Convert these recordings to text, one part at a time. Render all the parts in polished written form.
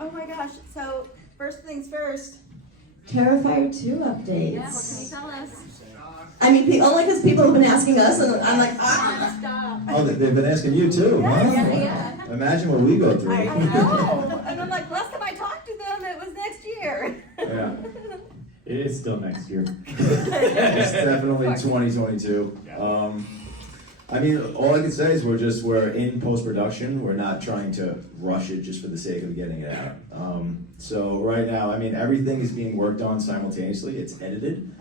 Oh my gosh, so first things first. Terrifier 2 updates. Yeah, what can you tell us? I mean, only because people have been asking us, and I'm like, Stop. Oh, they've been asking you too, huh? Yeah. Imagine what we go through. I know. And I'm like, last time I talked to them, it was next year. Yeah. It is still next year. It's definitely 2022. I mean, all I can say is we're in post-production. We're not trying to rush it just for the sake of getting it out. So right now, I mean, everything is being worked on simultaneously. It's edited.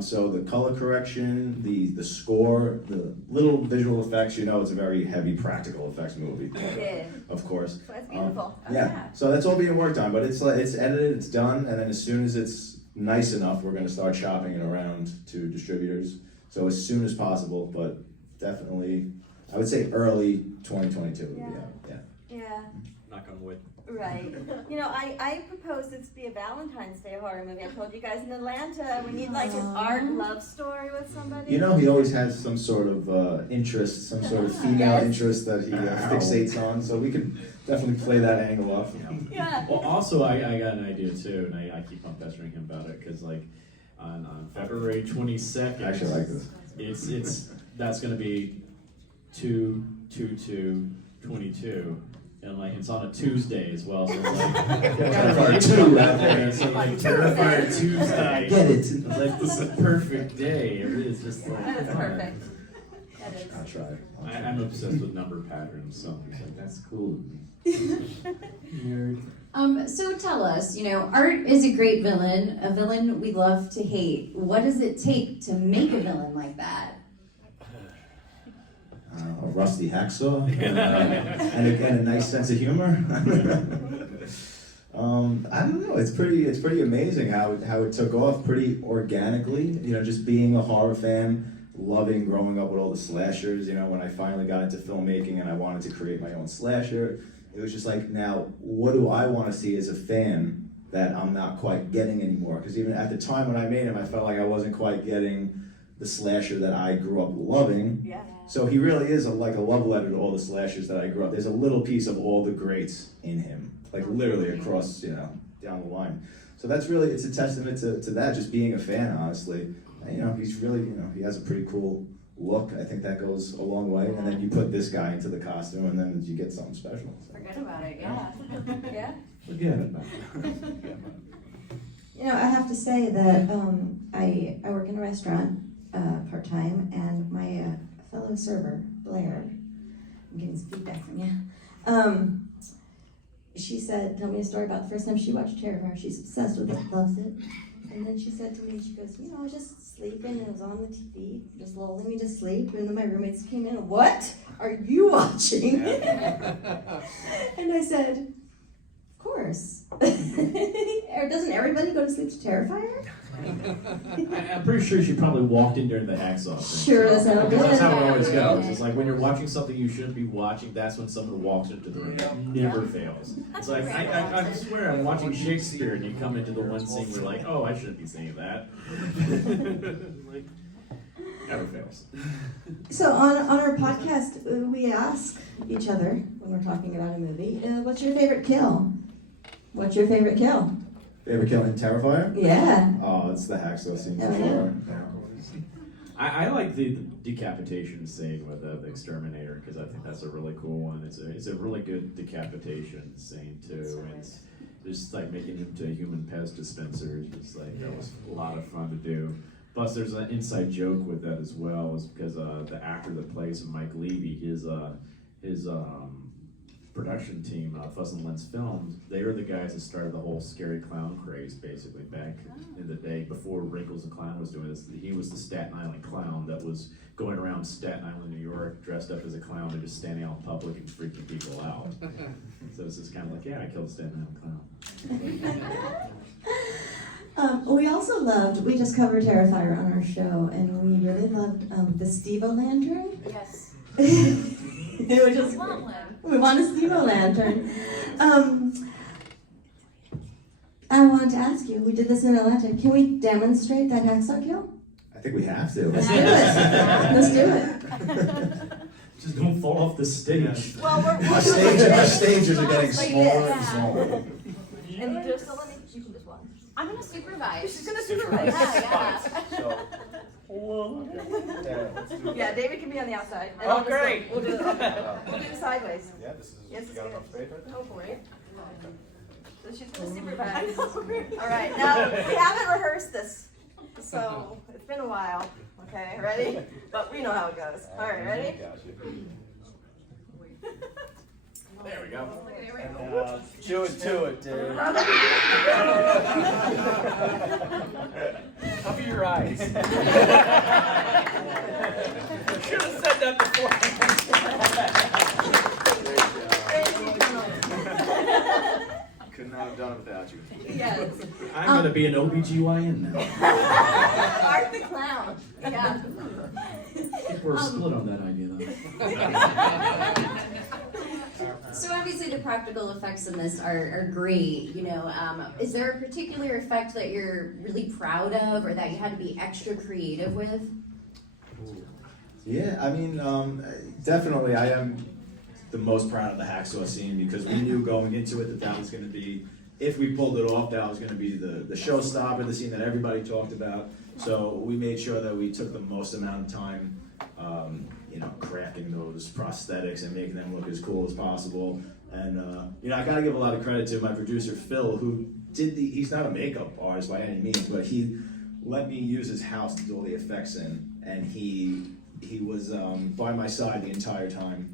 So the color correction, the score, the little visual effects, you know, it's a very heavy practical effects movie. Yeah. Of course. So it's beautiful. Yeah. So that's all being worked on, but it's edited, it's done, and then as soon as it's nice enough, we're going to start shopping it around to distributors. So as soon as possible, but definitely, I would say early 2022. Yeah. Knock on wood. Right. You know, I proposed this be a Valentine's Day horror movie. I told you guys in Atlanta, we need like an art love story with somebody. You know, he always has some sort of interest, some sort of female interest that he fixates on, so we could definitely play that angle off. Yeah. Well, also, I got an idea too, and I keep on pestering him about it, because like on February 22nd, I actually like this. it's that's going to be 2/22/22. And like it's on a Tuesday as well, so it's like Terrifier 2 out there. So like Terrifier Tuesday. Get it. It's like this is a perfect day. It is just like That is perfect. That is. I'll try. I'm obsessed with number patterns, so it's like that's cool. So tell us, you know, Art is a great villain, a villain we love to hate. What does it take to make a villain like that? A rusty hacksaw, and again a nice sense of humor. I don't know. It's pretty amazing how it took off pretty organically. You know, just being a horror fan, loving growing up with all the slashers. You know, when I finally got into filmmaking and I wanted to create my own slasher, it was just like, now what do I want to see as a fan that I'm not quite getting anymore? Because even at the time when I made him, I felt like I wasn't quite getting the slasher that I grew up loving. Yeah. So he really is like a love letter to all the slashers that I grew up. There's a little piece of all the greats in him, like literally across, you know, down the line. So that's really, it's a testament to that, just being a fan, honestly. And, you know, he's really, you know, he has a pretty cool look. I think that goes a long way. And then you put this guy into the costume and then you get something special. So. Forget about it, yeah. Yeah? Forget about it. you know, I have to say that I work in a restaurant part-time, and my fellow server, Blair, I'm getting some feedback from you. She said, tell me a story about the first time she watched Terrifier. She's obsessed with it, loves it. And then she said to me, she goes, you know, I was just sleeping and it was on the TV, just lulling me to sleep. And then my roommates came in, what are you watching? And I said, of course. Or doesn't everybody go to sleep to Terrifier? I'm pretty sure she probably walked in during the hacksaw thing. Sure, that's how it Because that's how it goes. always goes. It's like when you're watching something you shouldn't be watching, that's when someone walks into the room. It never fails. It's like, I swear I'm watching Shakespeare and you come into the one scene where you're like, oh, I shouldn't be saying that. Like, never fails. So on our podcast, we ask each other when we're talking about a movie, what's your favorite kill? What's your favorite kill? Favorite kill in Terrifier? Yeah. Oh, it's the hacksaw scene for Oh, yeah. sure. I like the decapitation scene with the exterminator, because I think that's a really cool one. It's a really good decapitation scene too, and it's just like making him to a human Pez dispenser. It's just like that was a lot of fun to do. Plus, there's an inside joke with that as well, is because the actor that plays Mike Levy, his production team, Fuss and Lens Films, they were the guys that started the whole scary clown craze, basically, back in the day, before Wrinkles the Clown was doing this. He was the Staten Island clown that was going around Staten Island, New York, dressed up as a clown and just standing out in public and freaking people out. So it's just kind of like, yeah, I killed the Staten Island clown. We also loved, we just covered Terrifier on our show, and we really loved the Steve-O lantern. Yes. Which is, we want a Steve-O lantern. I wanted to ask you, we did this in Atlanta, can we demonstrate that hacksaw kill? I think we have to. Let's do it. Let's do it. Just don't fall off the stage. Well, Our stages are getting Like smaller this. and smaller. And just let me, you can just watch. I'm gonna supervise. She's gonna supervise. Yeah. So, yeah, let's do Yeah, David can be on the outside. And Oh, I'll just great. We'll do it sideways. Yeah, this is. Yes, you it's got good. enough space right there? Hopefully. So she's gonna supervise. All right, now we haven't rehearsed this, so it's been a while. Okay, ready? But we know how it goes. All right, ready? There we go. Do it to it, dude. Cover your eyes. Should have said that Could not have done it without you. Yes. I'm gonna be an OBGYN now. Art the clown. Yeah. We're split on that idea though. So obviously the practical effects in this are great, you know. Is there a particular effect that you're really proud of or that you had to be extra creative with? Yeah, I mean, definitely I am the most proud of the hacksaw scene because we knew going into it that that was going to be, if we pulled it off, that was going to be the showstopper, the scene that everybody talked about. So we made sure that we took the most amount of time, you know, crafting those prosthetics and making them look as cool as possible. And, you know, I got to give a lot of credit to my producer, Phil, who did he's not a makeup artist by any means, but he let me use his house to do all the effects in. And he was by my side the entire time.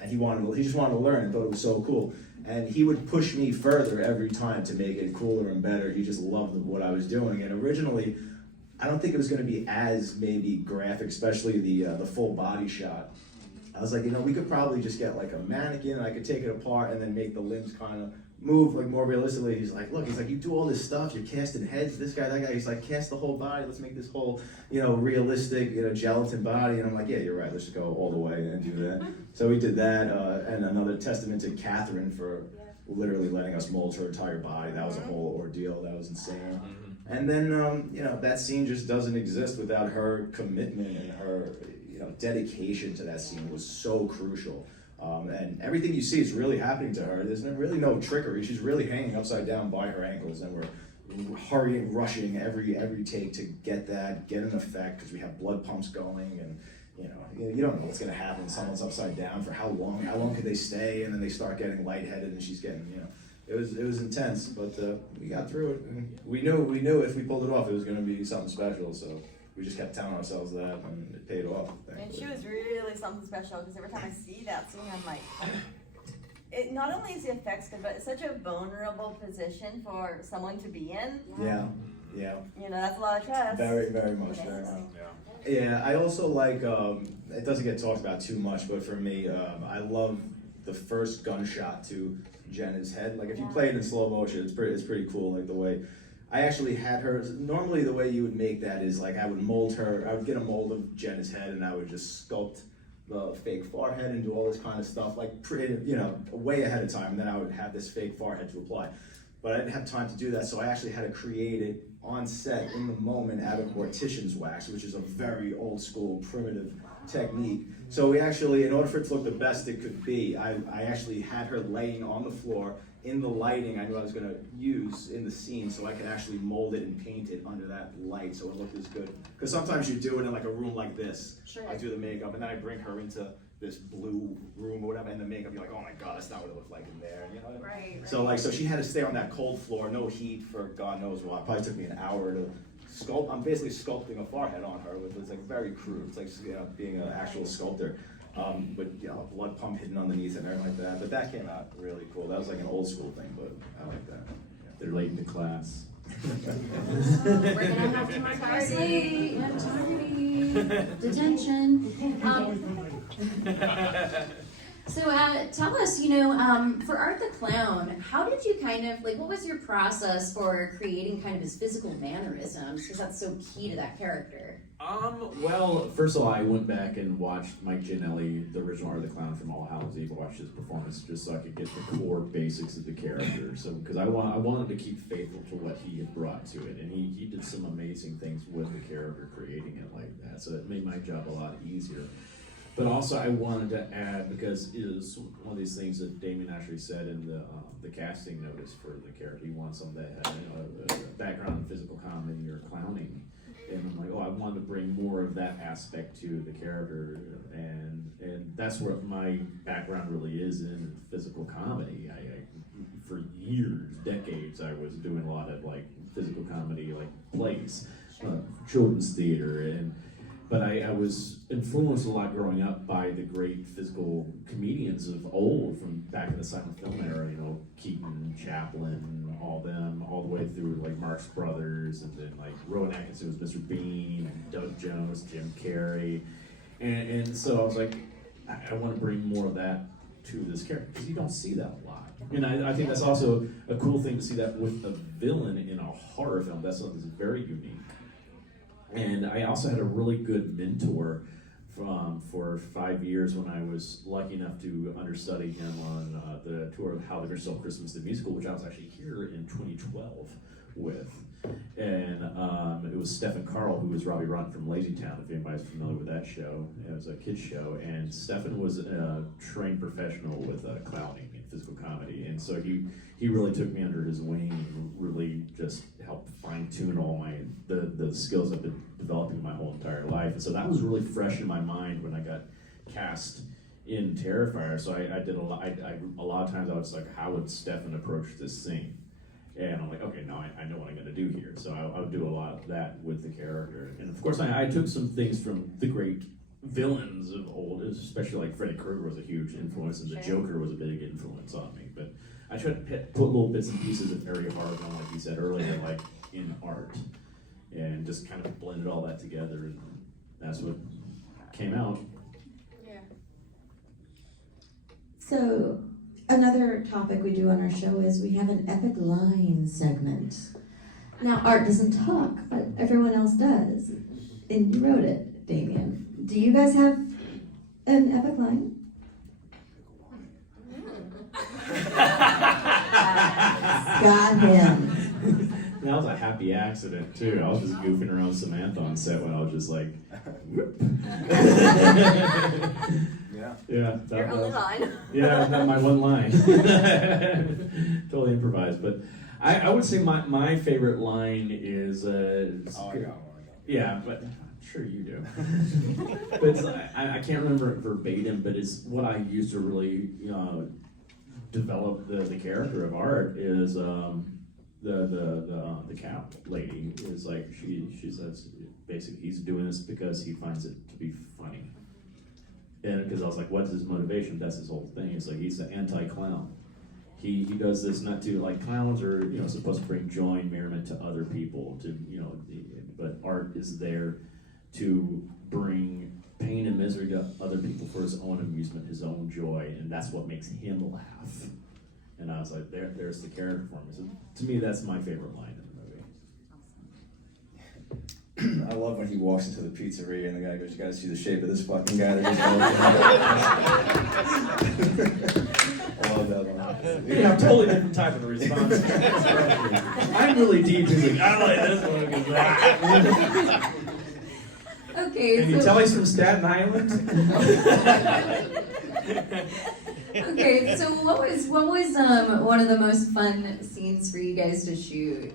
And he just wanted to learn and thought it was so cool. And he would push me further every time to make it cooler and better. He just loved what I was doing. And originally, I don't think it was going to be as maybe graphic, especially the full body shot. I was like, you know, we could probably just get like a mannequin and I could take it apart and then make the limbs kind of move like more realistically. He's like, look, he's like, you do all this stuff, you're casting heads, this guy, that guy. He's like, cast the whole body, let's make this whole, you know, realistic, you know, gelatin body. And I'm like, yeah, you're right, let's just go all the way and do that. So we did that, and another testament to Catherine for literally letting us mold her entire body. That was a whole ordeal, that was insane. And then, you know, that scene just doesn't exist without her commitment and her, you know, dedication to that scene was so crucial. And everything you see is really happening to her. There's really no trickery. She's really hanging upside down by her ankles, and we're hurrying, rushing every take to get an effect because we have blood pumps going, and you don't know what's gonna happen. Someone's upside down for how long? How long could they stay? And then they start getting lightheaded, and she's getting, you know, it was intense, but we got through it. And we knew if we pulled it off, it was gonna be something special. So we just kept telling ourselves that, and it paid off. And she was really something special because every time I see that scene, I'm like, it not only is the effects good, but it's such a vulnerable position for someone to be in. Yeah. You know, that's a lot of trust. Very, very much. Very much. Yeah, I also like, it doesn't get talked about too much, but for me, I love the first gunshot to Jenna's head. Like if you play it in slow motion, it's pretty cool. Like the way I actually had her, normally the way you would make that is like I would get a mold of Jenna's head and I would just sculpt the fake forehead and do all this kind of stuff, like pretty, you know, way ahead of time, and then I would have this fake forehead to apply. But I didn't have time to do that, so I actually had to create it on set in the moment out of mortician's wax, which is a very old school, primitive technique. So we actually, in order for it to look the best it could be, I actually had her laying on the floor in the lighting I knew I was going to use in the scene, so I could actually mold it and paint it under that light so it looked as good. Because sometimes you do it in like a room like this. Sure. I do the makeup and then I bring her into this blue room or whatever, and the makeup, you're like, oh my god, that's not what it looked like in there. You know? Right. So she had to stay on that cold floor, no heat for God knows what. It probably took me an hour to sculpt. I'm basically sculpting a forehead on her, it's like very crude. It's like, you know, being an actual sculptor. But you know, blood pump hidden underneath and everything like that. But that came out really cool. That was like an old school thing, but I like that. They're late into class. We're gonna have to mark ours late. We have tardy. Detention. So tell us, you know, for Art the Clown, how did you kind of, like, what was your process for creating kind of his physical mannerisms? Because that's so key to that character. Well, first of all, I went back and watched Mike Giannelli, the original Art of the Clown from All Hallows Eve, watched his performance just so I could get the core basics of the character. So, because I wanted to keep faithful to what he had brought to it, and he did some amazing things with the character, creating it like that. So it made my job a lot easier. But also I wanted to add, because it is one of these things that Damien actually said in the casting notice for the character. He wants someone that had a background in physical comedy or clowning. And I'm like, oh, I wanted to bring more of that aspect to the character, and that's what my background really is in physical comedy. I for years, decades, I was doing a lot of like physical comedy, like plays, children's theater, but I was influenced a lot growing up by the great physical comedians of old, from back in the silent film era, Keaton, Chaplin, all them, all the way through like Marx Brothers, and then like Rowan Atkinson was Mr. Bean, and Doug Jones, Jim Carrey, and so I was like, I want to bring more of that to this character, because you don't see that a lot. And I think that's also a cool thing to see that with a villain in a horror film. That's something that's very unique. And I also had a really good mentor for 5 years when I was lucky enough to understudy him on the tour of How the Grinch Stole Christmas the Musical, which I was actually here in 2012 with. And it was Stephen Carl, who was Robbie Runt from Lazy Town, if anybody's familiar with that show. It was a kid's show, and Stephen was a trained professional with clowning and physical comedy, and so he really took me under his wing and really just helped fine-tune all the skills I've been developing my whole entire life. And so that was really fresh in my mind when I got cast in Terrifier. So I did a lot of times I was like, how would Stephen approach this scene? And I'm like, okay, now I know what I'm going to do here. So I would do a lot of that with the character. And of course, I took some things from the great villains of old, especially like Freddy Krueger was a huge influence, and the Joker was a big influence on me. But I tried to put little bits and pieces of every horror film, like you said earlier, like in art, and just kind of blended all that together, and that's what came out. Yeah. So, another topic we do on our show is we have an epic line segment. Now, Art doesn't talk, but everyone else does. And you wrote it, Damien. Do you guys have an epic line? Got him. That was a happy accident too. I was just goofing around with Samantha on set when I was just like, whoop. Yeah. Yeah. Your only line. Yeah, not my one line. Totally improvised, but I would say my favorite line is. Oh, I got one. Yeah, but I'm sure you do. But it's, I can't remember it verbatim, but it's what I used to really develop the character of Art is the cow lady is like she says basically he's doing this because he finds it to be funny. And because I was like, what's his motivation? That's his whole thing. It's like he's the anti-clown. He does this not to, like, clowns are supposed to bring joy and merriment to other people, but Art is there to bring pain and misery to other people for his own amusement, his own joy, and that's what makes him laugh. And I was like, there's the character for me. So to me, that's my favorite line in the movie. I love when he walks into the pizzeria and the guy goes, "You gotta see the shape of this fucking guy." I love that one. Yeah, totally different type of response. I'm really deep. He's like, I like this one. Okay, Can you tell he's from Staten Island? Okay, so what was one of the most fun scenes for you guys to shoot?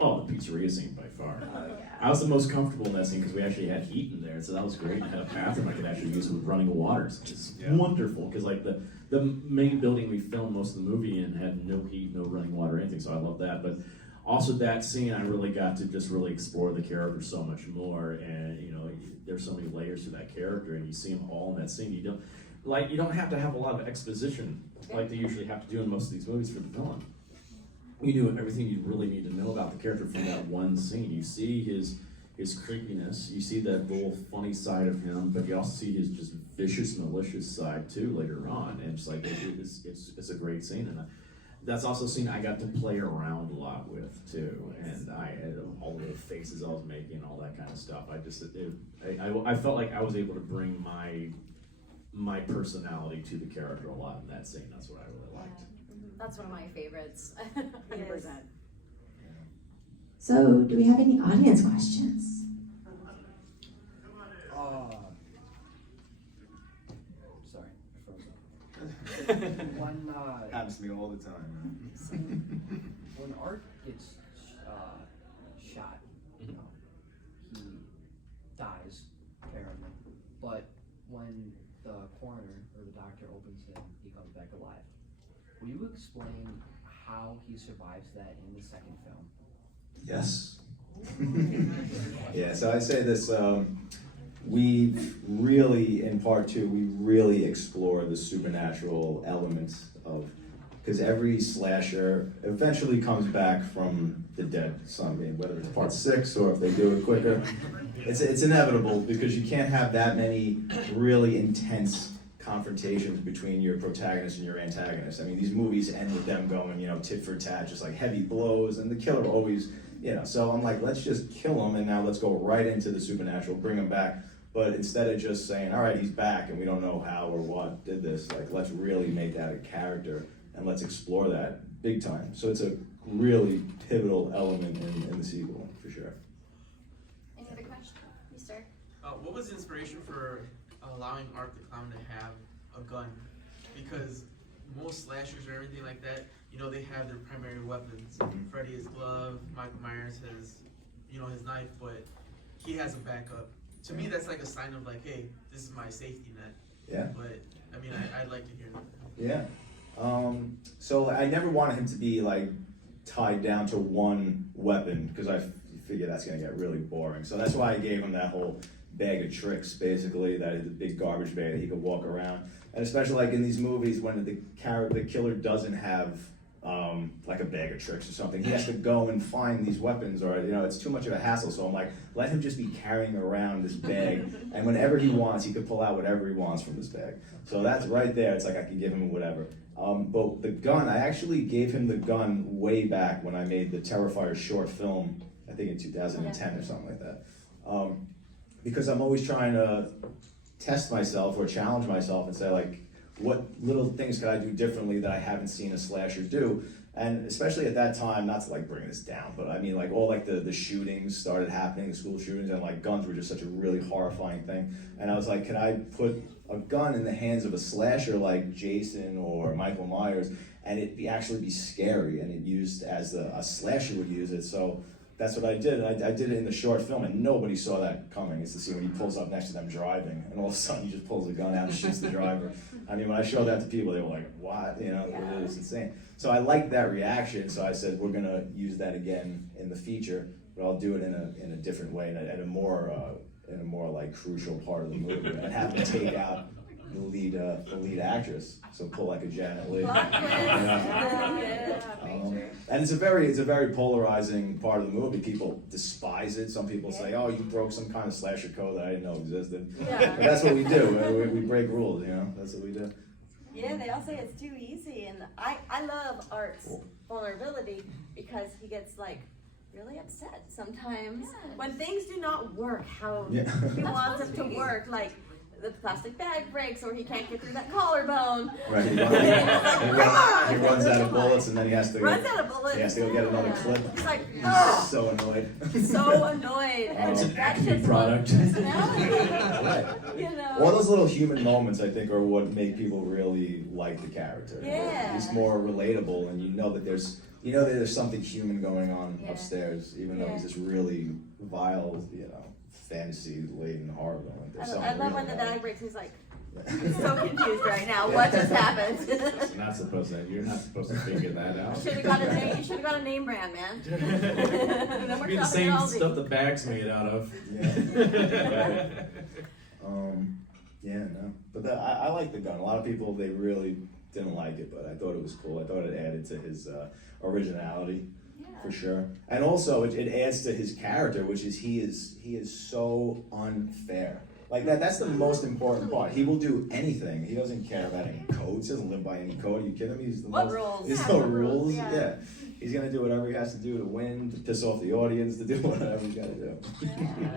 Oh, the pizzeria scene by far. Yeah. I was the most comfortable in that scene because we actually had heat in there, so that was great. I had a bathroom I could actually use with running water, which is wonderful. Because like the main building we filmed most of the movie in had no heat, no running water, or anything. So I love that. But also that scene, I really got to just really explore the character so much more. And there's so many layers to that character, and you see them all in that scene. You don't have to have a lot of exposition like they usually have to do in most of these movies for the villain. You do everything you really need to know about the character from that one scene. You see his creepiness, you see that little funny side of him, but you also see his just vicious, malicious side too later on. And it's like it's a great scene, and that's also a scene I got to play around a lot with too. And all the faces I was making, all that kind of stuff. I felt like I was able to bring my personality to the character a lot in that scene. That's what I really liked. That's one of my favorites. 100%. So, do we have any audience questions? When Happens to me all the time, man. when Art gets shot, you know, he dies apparently. But when the coroner or the doctor opens him, he comes back alive. Will you explain how he survives that in the second film? Yes. Yeah, so I say this, we really, in part two, we really explore the supernatural elements of, because every slasher eventually comes back from the dead, whether it's part 6 or if they do it quicker. It's inevitable because you can't have that many really intense confrontations between your protagonist and your antagonist. I mean, these movies end with them going, tit for tat, just like heavy blows, and the killer always, so I'm like, let's just kill him, and now let's go right into the supernatural, bring him back. But instead of just saying, all right, he's back, and we don't know how or what did this, like, let's really make that a character, and let's explore that big time. So it's a really pivotal element in the sequel, for sure. Any other questions? You start. What was the inspiration for allowing Art the Clown to have a gun? Because most slashers or everything like that, they have their primary weapons. Freddy his glove, Michael Myers has, his knife, but he has a backup. To me, that's like a sign of like, hey, this is my safety net. Yeah. But I mean, I'd like to hear that. Yeah. So I never wanted him to be like tied down to one weapon because I figure that's gonna get really boring. So that's why I gave him that whole bag of tricks, basically, that the big garbage bag that he could walk around. And especially like in these movies when the killer doesn't have like a bag of tricks or something, he has to go and find these weapons, or it's too much of a hassle. So I'm like, let him just be carrying around this bag, and whenever he wants, he could pull out whatever he wants from this bag. So that's right there. It's like I could give him whatever. But the gun, I actually gave him the gun way back when I made the Terrifier short film, I think in 2010 or something like that. Because I'm always trying to test myself or challenge myself and say, like, what little things could I do differently that I haven't seen a slasher do? And especially at that time, not to like bring this down, but I mean, like, all like the shootings started happening, the school shootings, and like guns were just such a really horrifying thing. And I was like, can I put a gun in the hands of a slasher like Jason or Michael Myers, and it actually be scary, and it used as a slasher would use it? So that's what I did, and I did it in the short film, and nobody saw that coming. It's to see when he pulls up next to them driving, and all of a sudden he just pulls a gun out and shoots the driver. I mean, when I showed that to people, they were like, what? It was insane. So I liked that reaction, so I said, we're gonna use that again in the feature, but I'll do it in a different way, and at a more like crucial part of the movie, and have to take out the lead actress, so pull like a Janet Leigh. And it's a very polarizing part of the movie. People despise it. Some people say, "Oh, you broke some kind of slasher code that I didn't know existed." Yeah. But that's what we do. We break rules. That's what we do. Yeah, they all say it's too easy, and I love Art's vulnerability because he gets like really upset sometimes when things do not work how he wants them to work, like the plastic bag breaks or he can't get through that collarbone. Right. He runs out of bullets, and then he has to go get another clip. He's like, He's so annoyed. So annoyed. And It's an that's Acme just product. personality. Right. All those little human moments, I think, are what make people really like the character. Yeah. He's more relatable, and that there's something human going on upstairs, even though he's this really vile, fantasy-laden horror villain. I love when the bag breaks. He's like, so confused right now. What just happened? You're not supposed to figure that out. You should have got a name brand, man. Then we're Be the shopping same at Aldi. stuff the bag's made out of. But I like the gun. A lot of people, they really didn't like it, but I thought it was cool. I thought it added to his originality. For sure. And also it adds to his character, which is he is so unfair. Like that's the most important part. He will do anything. He doesn't care about any codes. He doesn't live by any code. Are you kidding me? There's no rules. Yeah. He's gonna do whatever he has to do to win, to piss off the audience, to do whatever he's gotta do.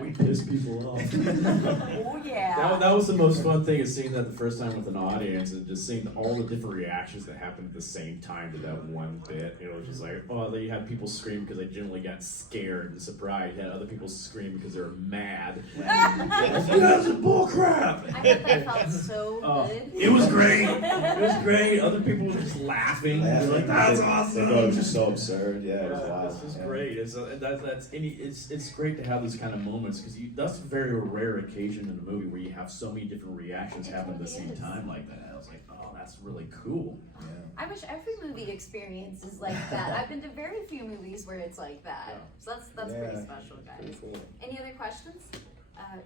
We piss people off. Oh, yeah. That was the most fun thing, is seeing that the first time with an audience and just seeing all the different reactions that happened at the same time to that one bit. It was just like, oh, you had people scream because they generally got scared and surprised. You had other people scream because they were mad. That's bullcrap! I bet that felt so good. It was great. It was great. Other people were just laughing. They were like, that's awesome. They thought it was just so absurd. Yeah, it was wild. This is great. It's great to have those kind of moments, because that's a very rare occasion in a movie where you have so many different reactions happen at the same time like that. I was like, oh, that's really cool. Yeah. I wish every movie experience is like that. I've been to very few movies where it's like that. Yeah. So that's pretty special, guys. Pretty cool. Any other questions?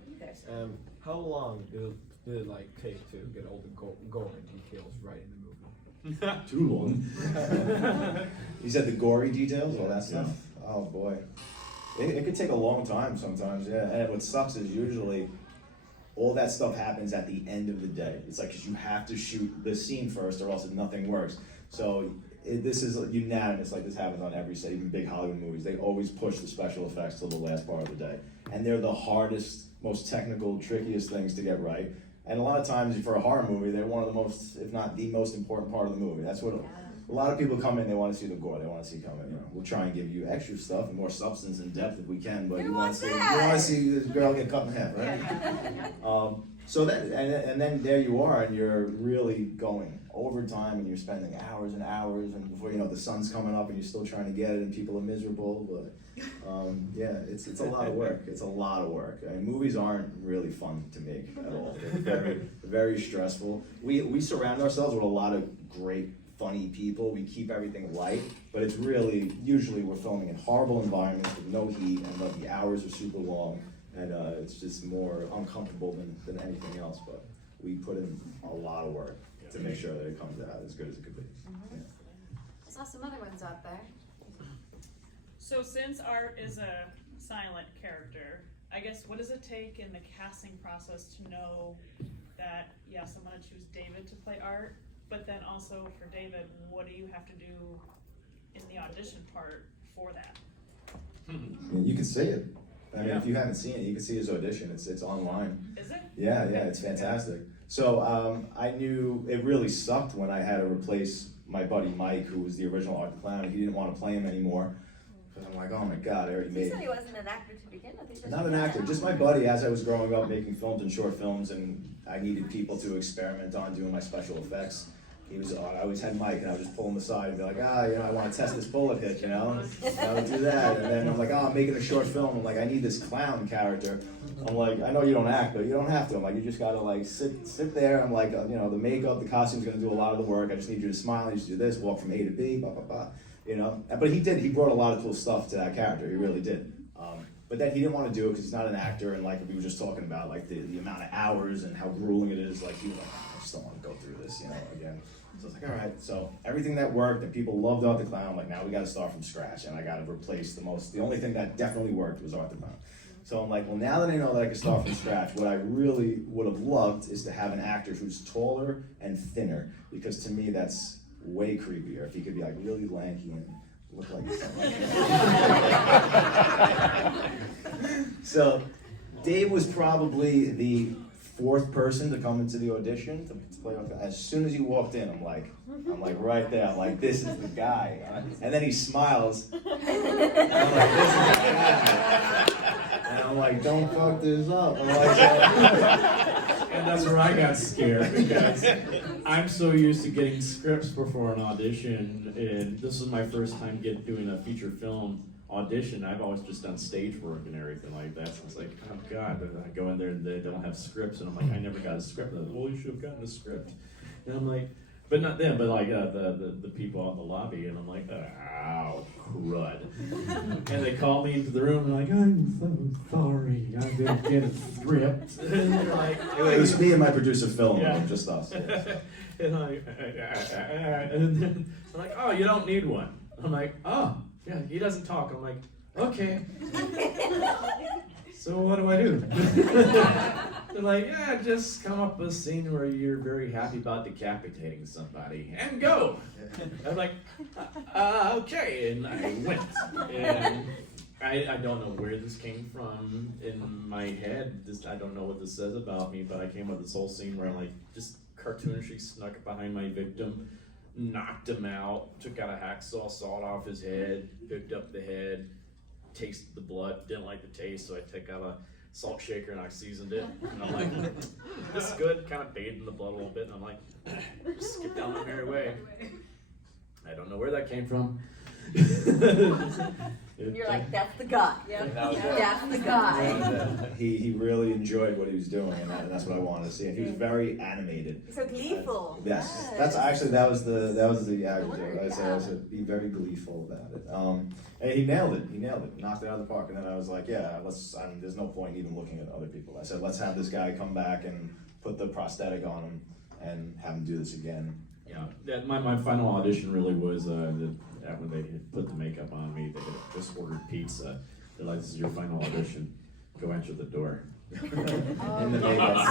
You there, sir. How long did it like take to get all the gory details right in the movie? Too long. You said the gory details, all that stuff? Yeah. Oh boy. It could take a long time sometimes, yeah. And what sucks is usually all that stuff happens at the end of the day. It's like, 'cause you have to shoot the scene first or else nothing works. So this is unanimous, like this happens on every set, even big Hollywood movies. They always push the special effects till the last part of the day. And they're the hardest, most technical, trickiest things to get right. And a lot of times for a horror movie, they're one of the most, if not the most important part of the movie. That's what a lot of people come in, they want to see the gore, they want to see we'll try and give you extra stuff and more substance and depth if we can, but you want to see this girl get cut in half, right? So then, and then there you are, and you're really going overtime, and you're spending hours and hours, and before you know, the sun's coming up, and you're still trying to get it, and people are miserable. But yeah, it's a lot of work. It's a lot of work. I mean, movies aren't really fun to make at all. They're very stressful. We surround ourselves with a lot of great, funny people. We keep everything light, but it's really, usually we're filming in horrible environments with no heat, and the hours are super long. And it's just more uncomfortable than anything else, but we put in a lot of work to make sure that it comes out as good as it could be. I saw some other ones out there. So since Art is a silent character, I guess what does it take in the casting process to know that, yes, I'm gonna choose David to play Art, but then also for David, what do you have to do in the audition part for that? You can see it. I mean, if you haven't seen it, you can see his audition. It's online. Is it? Yeah, it's fantastic. So I knew it really sucked when I had to replace my buddy Mike, who was the original Art the Clown. He didn't want to play him anymore. Because I'm like, oh my God, I already made He it. said he wasn't an actor to begin with. He just Not an actor, just my buddy. As I was growing up making films and short films, and I needed people to experiment on doing my special effects. I always had Mike, and I would just pull him aside and be like, I want to test this bullet hit, And I would do that, and then I'm like, I'm making a short film. I'm like, I need this clown character. I'm like, I know you don't act, but you don't have to. I'm like, you just gotta like sit there. I'm like, the makeup, the costume's gonna do a lot of the work. I just need you to smile. You just do this, walk from A to B, blah blah blah. But he did. He brought a lot of cool stuff to that character. He really did. But then he didn't want to do it because he's not an actor, and like we were just talking about, like the amount of hours and how grueling it is. Like he was like, I just don't want to go through this, again. So I was like, all right. So everything that worked and people loved Art the Clown, like now we got to start from scratch, and I got to replace the only thing that definitely worked was Art the Clown. So I'm like, well, now that I know that I can start from scratch, what I really would have loved is to have an actor who's taller and thinner, because to me that's way creepier. If he could be like really lanky and look like something. So Dave was probably the fourth person to come into the audition to play Art. As soon as he walked in, I'm like right there. I'm like, this is the guy. And then he smiles. And I'm like, this is the guy. And I'm like, don't fuck this up. I'm like, And that's where I got scared, because I'm so used to getting scripts before an audition, and this was my first time doing a feature film audition. I've always just done stage work and everything like that. So it's like, oh God, I go in there and they don't have scripts, and I'm like, I never got a script. And they're like, well, you should have gotten a script. And I'm like, but not them, but like the people out in the lobby, and I'm like, ow, crud. And they call me into the room, and they're like, I'm so sorry, I didn't get a script. And they're like, it was me and my producer Phil, just us. And and then I'm like, oh, you don't need one. I'm like, oh, yeah, he doesn't talk. I'm like, okay. So what do I do? They're like, yeah, just come up with a scene where you're very happy about decapitating somebody and go. I'm like, okay, and I went. And I don't know where this came from in my head. I don't know what this says about me, but I came up with this whole scene where I'm like, just cartoonishly snuck up behind my victim, knocked him out, took out a hacksaw, sawed off his head, picked up the head, tasted the blood, didn't like the taste, so I took out a salt shaker and I seasoned it. And I'm like, this is good, kind of bathed in the blood a little bit, and I'm like, just get down my merry way. I don't know where that came from. You're like, that's the guy. That was it. That's the guy. He really enjoyed what he was doing, and that's what I wanted to see. And he was very animated. So gleeful. Yes, that's actually that was the adjective. I said be very gleeful about it. And he nailed it. He nailed it. Knocked it out of the park. And then I was like, yeah, there's no point even looking at other people. I said, let's have this guy come back and put the prosthetic on him and have him do this again. Yeah, my final audition really was when they had put the makeup on me. They had just ordered pizza. They're like, "This is your final audition. Go answer the door." In the makeup.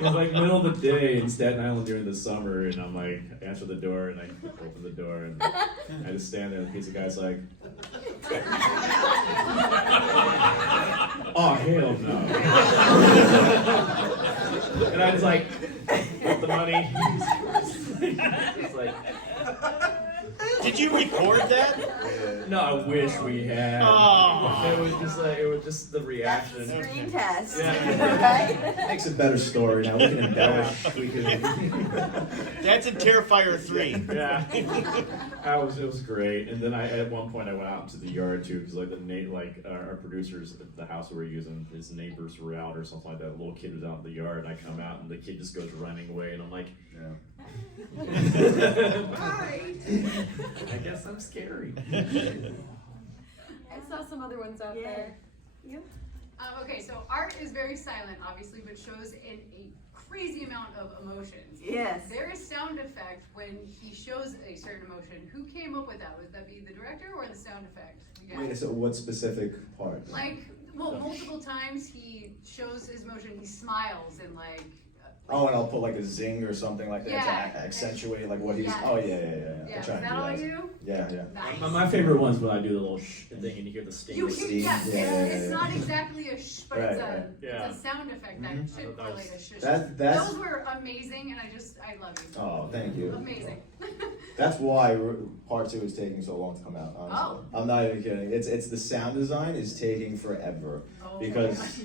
It was like middle of the day in Staten Island during the summer, and I'm like, I answer the door, and I open the door, and I just stand there, and the pizza guy's like, "Oh hell no!" And I was like, "Want the money?" He's like, Did you record that? no, I wish we had. Oh. It was just the reaction. Screen test. Yeah. Right? Makes a better story now. We can embellish. We can. That's in Terrifier 3. Yeah, it was great. And then at one point I went out into the yard too, because like our producers at the house we were using, his neighbors were out or something like that. A little kid was out in the yard, and I come out and the kid just goes running away, and I'm like, bye. I guess I'm scary. I saw some other ones out there. You? Okay, so art is very silent, obviously, but shows a crazy amount of emotions. Yes. There is sound effect when he shows a certain emotion. Who came up with that? Would that be the director or the sound effect? You guys? Wait, so what specific part? Like, well, multiple times he shows his emotion. He smiles and like. Oh, and I'll put like a zing or something like that Yeah. to accentuate like what he's. Yes. Oh yeah. Yeah, I is try and that do all that. you? Yeah. Nice. My favorite one's when I do the little shh thing and you hear the sting. You Yes. hear, Steam. yes, Yeah. it's not exactly a shh, but Right, it's right. Yeah. a sound effect that Mhm. should That correlate was- a shush. That's Those were amazing, and I love you. oh, thank you. Amazing. That's why part 2 is taking so long to come out. Honestly, I'm not even kidding. It's the sound design is taking forever Oh. because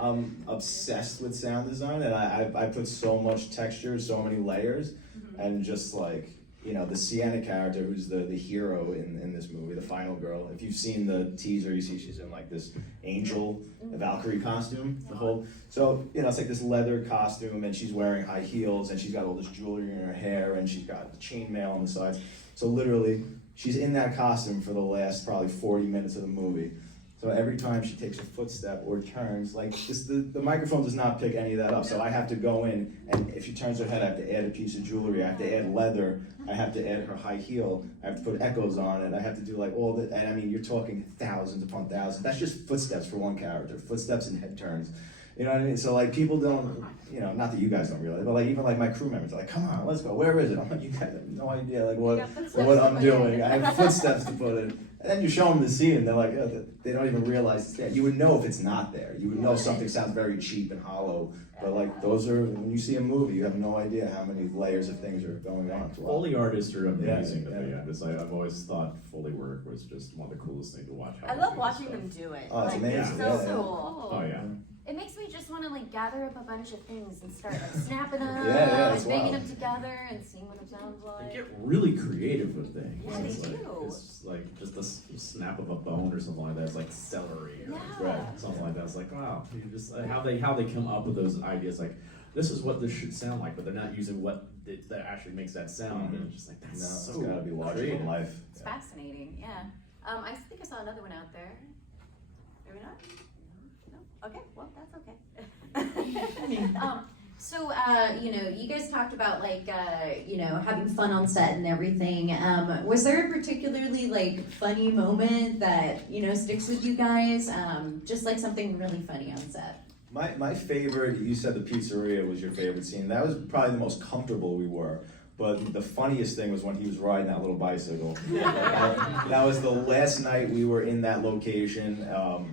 I'm obsessed with sound design, and I put so much texture, so many layers, and just like the Sienna character, who's the hero in this movie, the final girl. If you've seen the teaser, you see she's in like this angel Valkyrie costume. So it's like this leather costume, and she's wearing high heels, and she's got all this jewelry in her hair, and she's got chainmail on the sides. So literally, she's in that costume for the last probably 40 minutes of the movie. So every time she takes a footstep or turns, like the microphone does not pick any of that up. So I have to go in, and if she turns her head, I have to add a piece of jewelry. I have to add leather. I have to add her high heel. I have to put echoes on it. I have to do like all that. And I mean, you're talking thousands upon thousands. That's just footsteps for one character. Footsteps and head turns. You know what I mean? So like people don't, not that you guys don't realize, but like even like my crew members are like, come on, let's go. Where is it? I'm like, you guys have no idea like what I'm doing. I have footsteps to put in. And then you show them the scene, and they're like, they don't even realize it's there. You would know if it's not there. You would know something sounds very cheap and hollow. But like those are, when you see a movie, you have no idea how many layers of things are going on. Foley artists are amazing to Yeah. be honest. I've always thought Foley work was just one of the coolest things to watch. I love watching them do it. Oh, it's amazing. So Yeah. cool. Oh yeah. It makes me just want to like gather up a bunch of things and start like snapping them Yeah, it's and banging wild. them together and seeing what it sounds They like. get really creative with things. Yeah, they It's like, do. It's like just a snap of a bone or something like that. It's like celery or Yeah. something like that. It's like wow, you just how they come up with those ideas. Like this is what this should sound like, but they're not using what that actually makes that sound. And it's just like that's No, so it's gotta be larger creative. than life. It's fascinating, yeah. I think I saw another one out there. Maybe not? No? Okay, well, that's okay. So, you guys talked about like, having fun on set and everything. Was there a particularly like funny moment that, sticks with you guys? Just like something really funny on set. My favorite, you said the pizzeria was your favorite scene. That was probably the most comfortable we were. But the funniest thing was when he was riding that little bicycle. That was the last night we were in that location.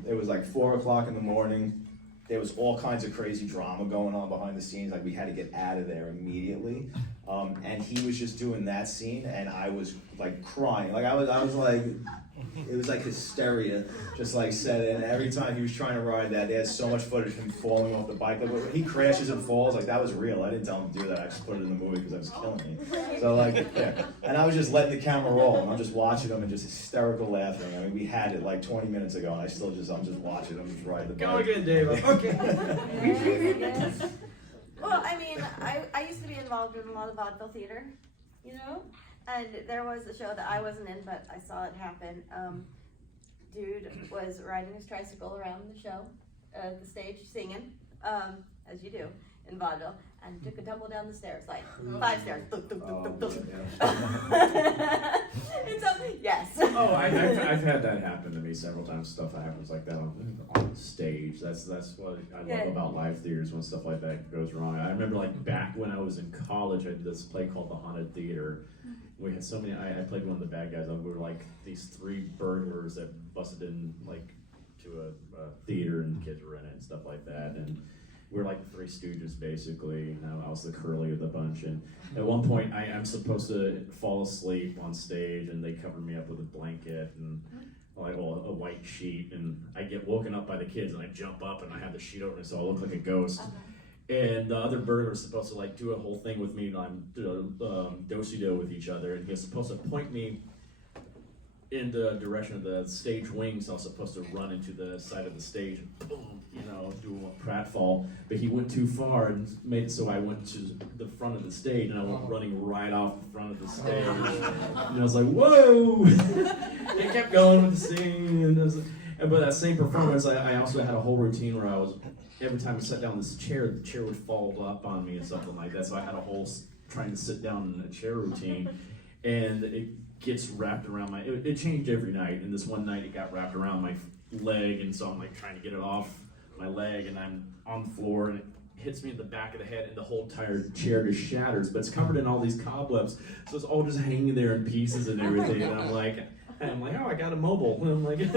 It was like 4 o'clock in the morning. There was all kinds of crazy drama going on behind the scenes. Like we had to get out of there immediately. And he was just doing that scene, and I was like crying. Like I was like, it was like hysteria, just like said it. And every time he was trying to ride that, they had so much footage of him falling off the bike. Like when he crashes and falls, like that was real. I didn't tell him to do that. I just put it in the movie because I was killing me. So like, yeah. And I was just letting the camera roll, and I'm just watching him and just hysterical laughing. I mean, we had it like 20 minutes ago, and I'm just watching him just ride the bike. Go again, Dave. Okay. Yes. Well, I mean, I used to be involved in a lot of vaudeville theater, you know? And there was a show that I wasn't in, but I saw it happen. Dude was riding his tricycle around the show, the stage, singing, as you do in vaudeville, and took a tumble down the stairs, like 5 stairs. And so, yes. Oh, I've had that happen to me several times. Stuff that happens like that on stage. That's what I love about live theaters, when stuff like that goes wrong. I remember like back when I was in college, I did this play called The Haunted Theater. We had so many. I played one of the bad guys. We were like these 3 burglars that busted in like to a theater, and the kids were in it and stuff like that. And we were like the 3 Stooges basically. You know, I was the curly of the bunch. And at one point, I'm supposed to fall asleep on stage, and they cover me up with a blanket and like a white sheet. And I get woken up by the kids, and I jump up, and I have the sheet over me, so I look like a ghost. And the other burglar's supposed to like do a whole thing with me, and I'm do-si-do with each other, and he was supposed to point me in the direction of the stage wing, so I was supposed to run into the side of the stage and boom, you know, do a pratfall. But he went too far and made it so I went to the front of the stage, and I went running right off the front of the stage. And I was like, whoa! They kept going with the scene. But that same performance, I also had a whole routine where I was, every time I sat down in this chair, the chair would fall up on me and something like that. So I had a whole trying to sit down in a chair routine, and it gets wrapped around my, it changed every night. And this one night it got wrapped around my leg, and so I'm like trying to get it off my leg, and I'm on the floor, and it hits me in the back of the head, and the whole entire chair just shatters. But it's covered in all these cobwebs, so it's all just hanging there in pieces and everything. And I'm like, oh, I got a mobile. And I'm like, it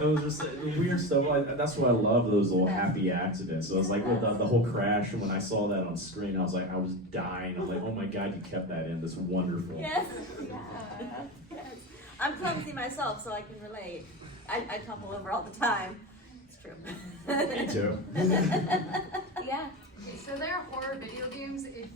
was just weird stuff. That's why I love those little happy accidents. So it was like with the whole crash, when I saw that on screen, I was dying. I'm like, oh my God, you kept that in. That's wonderful. Yes. Yeah. Yes. I'm clumsy myself, so I can relate. I topple over all the time. It's true. Me too. Yeah. Okay, so there are horror video games. If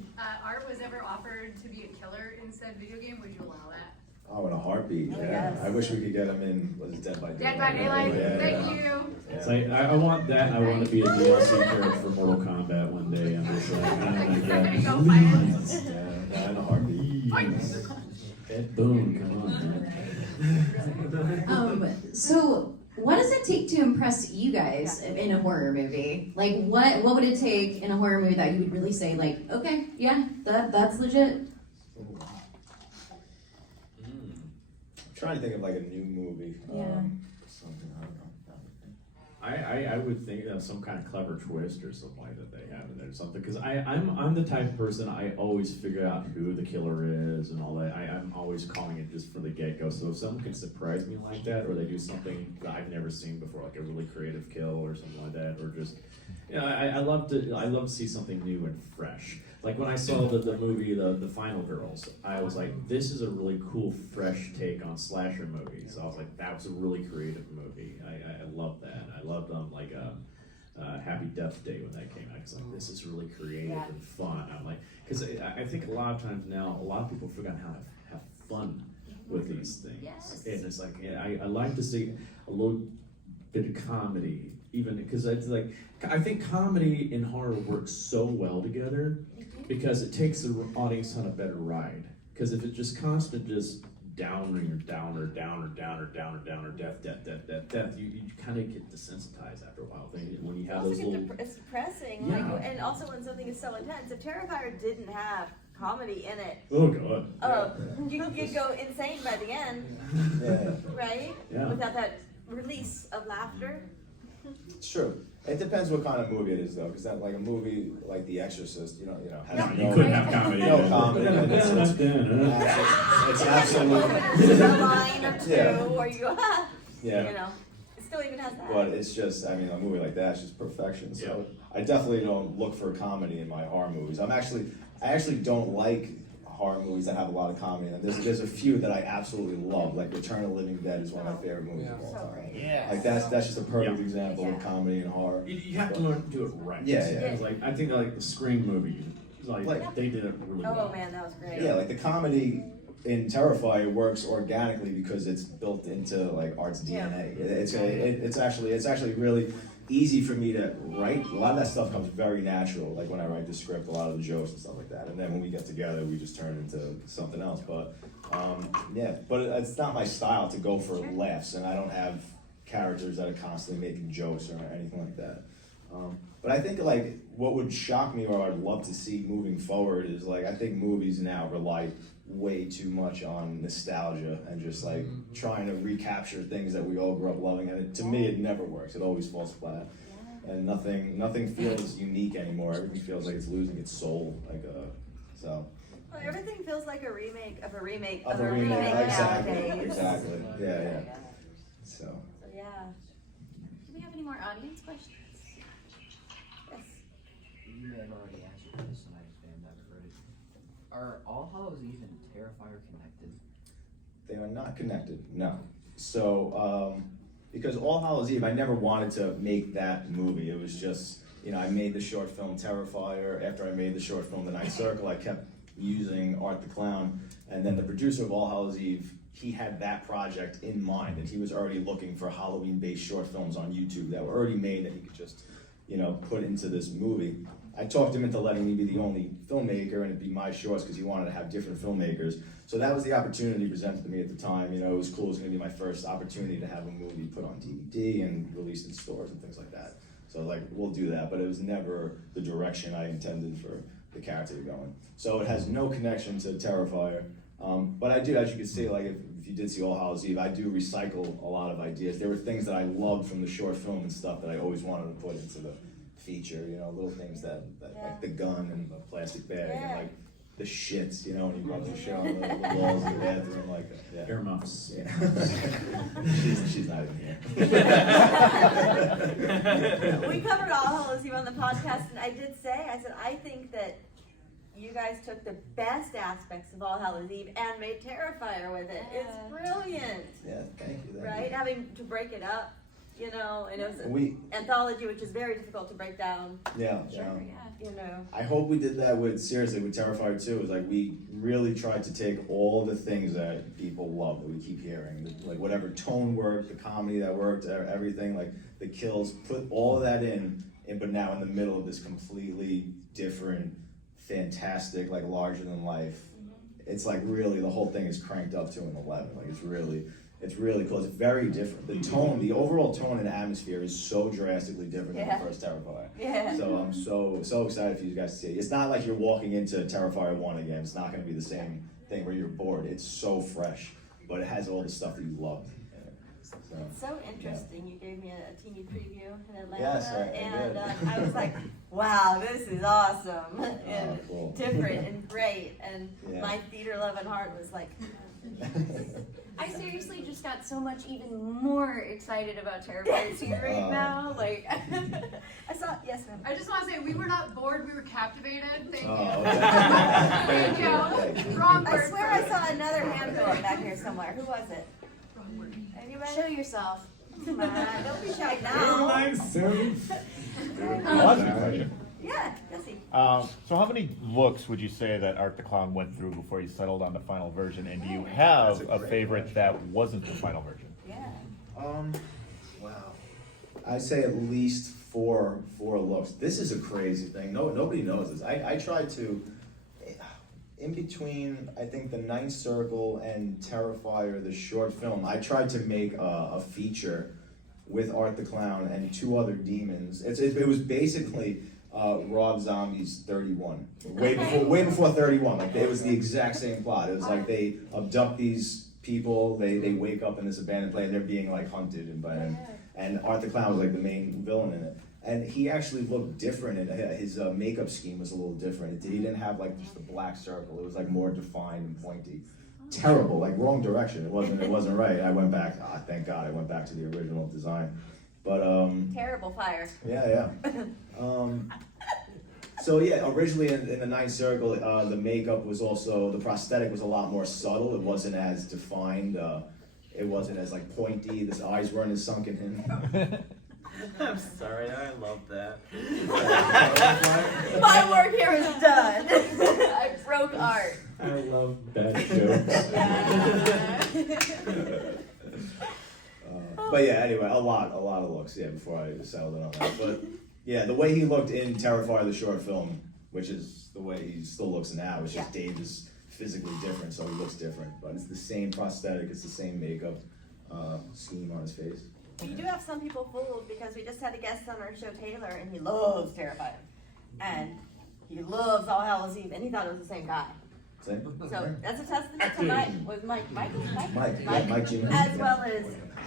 Art was ever offered to be a killer in said video game, would you allow that? Oh, in a heartbeat, Oh, yeah. yes. I wish we could get him in, was it Dead by Daylight? Dead by Daylight, Yeah, thank yeah. you. Yeah. So I want that, and I want to be a DLC character for Mortal Kombat one day. I'm just like, oh my Somebody God. go fight it. Yeah, in a heartbeat. Ed Boon, come on, man. So what does it take to impress you guys in a horror movie? Like what would it take in a horror movie that you would really say like, okay, yeah, that's legit? I'm trying to think of like a new movie. Yeah. Something, I don't know. I would think of some kind of clever twist or something like that they have in there or something, because I'm the type of person, I always figure out who the killer is and all that. I'm always calling it just for the get-go. So if someone can surprise me like that, or they do something that I've never seen before, like a really creative kill or something like that, or just, you know, I love to see something new and fresh. Like when I saw the movie The Final Girls, I was like, this is a really cool, fresh take on slasher movies. So I was like, that was a really creative movie. I love that. I loved like Happy Death Day when that came out. Cause like, this is really creative and fun. I'm like, because I think a lot of times now, a lot of people forgot how to have fun with these things. Yes. And it's like, I like to see a little bit of comedy, even because it's like, I think comedy and horror work so well together, because it takes the audience on a better ride. Because if it's just constant, just downer, death, you kind of get desensitized after a while. When you have those little, It's depressing. Yeah. Like, and also when something is so intense. If Terrifier didn't have comedy in it, oh God, you'd go insane by the end, Yeah, right? Yeah. Without that release of laughter. it's true. It depends what kind of movie it is, though, because that like a movie like The Exorcist, has You couldn't have comedy. no comedy. And it's absolutely A line or two, Yeah. or you go, ha, yeah. it still even has that. But it's just, I mean, a movie like that's just perfection. So I definitely don't look for comedy in my horror movies. I actually don't like horror movies that have a lot of comedy in them. There's a few that I absolutely love, like Return of the Living Dead is one of my favorite movies of all time. Yeah. Like that's just a perfect example of comedy and horror. You have to learn to do it right. Yeah. It's like, I think like the Scream movie, like they did it really well. Oh man, that was great. Yeah, like the comedy in Terrifier works organically because it's built into like Art's DNA. It's actually really easy for me to write. A lot of that stuff comes very natural, like when I write the script, a lot of the jokes and stuff like that. And then when we get together, we just turn it into something else. But but it's not my style to go for laughs, and I don't have characters that are constantly making jokes or anything like that. But I think like what would shock me or I'd love to see moving forward is like I think movies now rely way too much on nostalgia and just like trying to recapture things that we all grew up loving, and to me it never works. It always falls flat, and nothing feels unique anymore. Everything feels like it's losing its soul. So. Well, everything feels like a remake of a remake Of of a a remake, remake exactly, nowadays. exactly. Yeah. So. Yeah. Do we have any more audience questions? Yes. You may have already answered this, and I just may have never heard it. Are All Hallows Eve and Terrifier connected? They are not connected, no. So, because All Hallows Eve, I never wanted to make that movie. It was just, I made the short film Terrifier. After I made the short film The Ninth Circle, I kept using Art the Clown. And then the producer of All Hallows Eve, he had that project in mind, and he was already looking for Halloween-based short films on YouTube that were already made that he could just, put into this movie. I talked him into letting me be the only filmmaker and it'd be my shorts because he wanted to have different filmmakers. So that was the opportunity presented to me at the time. It was cool. It was going to be my first opportunity to have a movie put on DVD and released in stores and things like that. So like, we'll do that, but it was never the direction I intended for the character to go in. So it has no connection to Terrifier. But I do, as you can see, like if you did see All Hallows Eve, I do recycle a lot of ideas. There were things that I loved from the short film and stuff that I always wanted to put into the feature, little things that like the gun and the plastic bag and like the shits, when he rubs the shit on the walls of the bathroom, like Earmuffs. Yeah. she's not in here. We covered All Hallows Eve on the podcast, and I said, I think that you guys took the best aspects of All Hallows Eve and made Terrifier with it. It's brilliant. Yeah, thank you. Right? Having to break it up, and it was We anthology, which is very difficult to break down. Yeah. I hope we did that with Terrifier 2. Is like we really tried to take all the things that people love that we keep hearing, like whatever tone worked, the comedy that worked, everything, like the kills, put all of that in, but now in the middle of this completely different, fantastic, like larger than life. It's like really the whole thing is cranked up to an 11. Like it's really cool. It's very different. The tone, the overall tone and atmosphere is so drastically different than the first Terrifier. Yeah. So I'm so excited for you guys to see it. It's not like you're walking into Terrifier 1 again. It's not going to be the same thing where you're bored. It's so fresh, but it has all the stuff that you loved. It's so interesting. You gave me a teeny preview in Atlanta, Yes, I did. I was like, wow, this is awesome and cool. different and great. And Yeah. my theater loving heart was like, I seriously just got so much even more excited about Terrifier 2 right now. Like, I saw, yes, ma'am. I just want to say we were not bored, we were captivated. Thank you. Okay. Thank you. Wrong I word. swear I saw another hand go up back here somewhere. Who was it? Anybody? show yourself. Come on, don't be shy now. Yeah, Jesse. So how many looks would you say that Art the Clown went through before you settled on the final version? And do you have a favorite that wasn't the final version? Yeah. Wow. I'd say at least four looks. This is a crazy thing. Nobody knows this. I tried to, in between, I think the Ninth Circle and Terrifier, the short film, I tried to make a feature with Art the Clown and two other demons. It was basically Rob Zombie's 31. Way before 31. Like it was the exact same plot. It was like they abduct these people, they wake up in this abandoned place, they're being like hunted and Art the Clown was like the main villain in it. And he actually looked different, and his makeup scheme was a little different. He didn't have like just the black circle. It was like more defined and pointy. Terrible, like wrong direction. It wasn't right. I went back. Thank God, I went back to the original design. But terrible fire. Yeah. So yeah, originally in the Ninth Circle, the makeup was also, the prosthetic was a lot more subtle. It wasn't as defined. It wasn't as like pointy. His eyes weren't as sunken in. I'm sorry, I love that. My work here is done. I broke art. I love bad jokes. But yeah, anyway, a lot of looks, before I settled in on that. But yeah, the way he looked in Terrifier, the short film, which is the way he still looks now, it's just Dave is physically different, so he looks different. But it's the same prosthetic, it's the same makeup scheme on his face. You do have some people fooled because we just had a guest on our show, Taylor, and he loves Terrifier. And he loves All Hallows Eve, and he thought it was the same guy. Same? So that's a testament to Mike Jr. as well as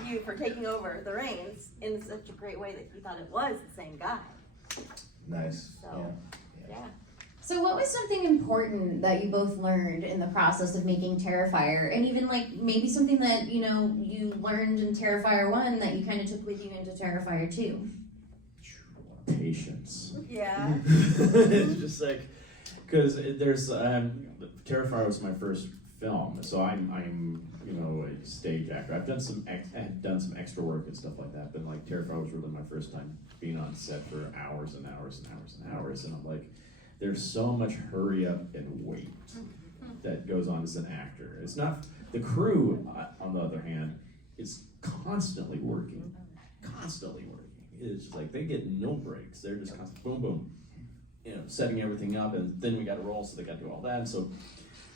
you for taking over the reins in such a great way that he thought it was the same guy. Nice. So, yeah. So what was something important that you both learned in the process of making Terrifier, and even like maybe something that you learned in Terrifier 1 that you kind of took with you into Terrifier 2? Patience. Yeah. It's just like, because there's Terrifier was my first film, so I'm a stage actor. I've done some extra work and stuff like that, but like Terrifier was really my first time being on set for hours and hours and hours and hours, and I'm like, there's so much hurry up and wait that goes on as an actor. It's not, the crew, on the other hand, is constantly working. It's just like, they get no breaks. They're just constant boom, boom, setting everything up, and then we got to roll, so they got to do all that. So,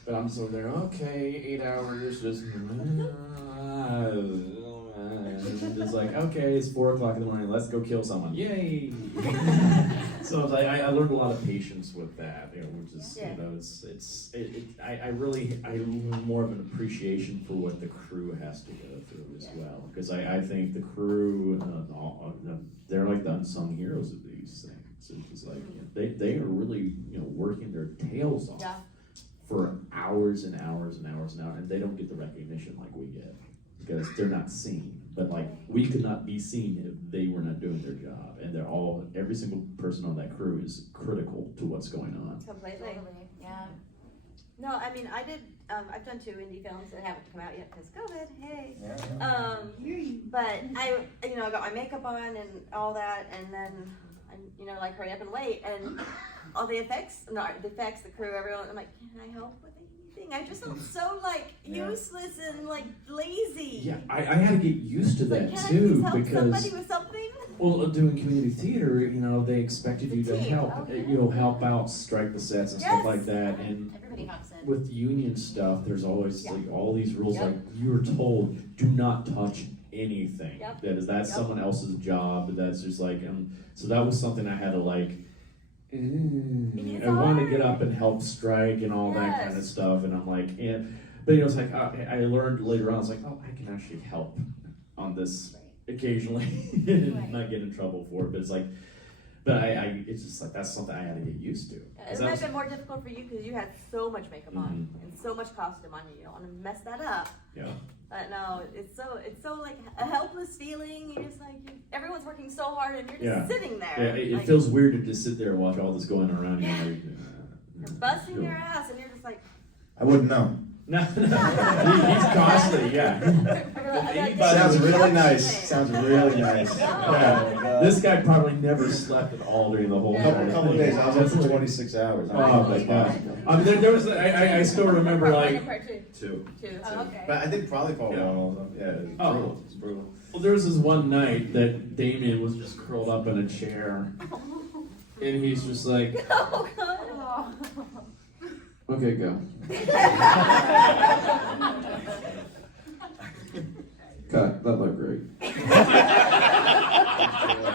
but I'm just over there, okay, 8 hours, just, it's like, okay, it's 4 o'clock in the morning, let's go kill someone, yay! So I learned a lot of patience with that, which is, I learned more of an appreciation for what the crew has to go through as well, because I think the crew, they're like the unsung heroes of these things. It's like, they are really, working their tails off for hours and hours and hours and hours, and they don't get the recognition like we get, because they're not seen. But like, we could not be seen if they were not doing their job, and every single person on that crew is critical to what's going on. Completely. Yeah. No, I mean, I've done 2 indie films that haven't come out yet because COVID, hey. But I got my makeup on and all that, and then I hurry up and wait, and all the effects, the crew, everyone, I'm like, can I help with anything? I just felt so useless and lazy. Yeah, I had to get used to that too, help because somebody with something? Well, doing community theater, they expected you to help, help out, strike the sets and stuff like that, and Everybody hops in. with union stuff, there's always like all these rules. Like, you were told, do not touch anything. That's someone else's job. That's just like, so that was something I had to like. I wanted to get up and help strike and all that kind of stuff, and I'm like, but it's like I learned later on. I was like, oh, I can actually help on this occasionally, and not get in trouble for it. But it's like. But it's just like, that's something I had to get used to. It might have been more difficult for you because you had so much makeup on and so much costume on you. You don't want to mess that up. Yeah. But no, it's so like a helpless feeling. You're just like, everyone's working so hard and you're just sitting there. Yeah, it feels weird to just sit there and watch all this going around. You're busting your ass and you're just like. I wouldn't know. No, he's costly, Sounds really nice. Yeah. This guy probably never slept at all during the whole A couple of days. I was up for 26 hours. Oh my god. There was. I still remember like 2. Oh, okay. But I think probably part 1 also. Yeah. It's brutal. Well, there was this one night that Damien was just curled up in a chair, and he's just like, Oh god. okay, go. Cut. That looked great.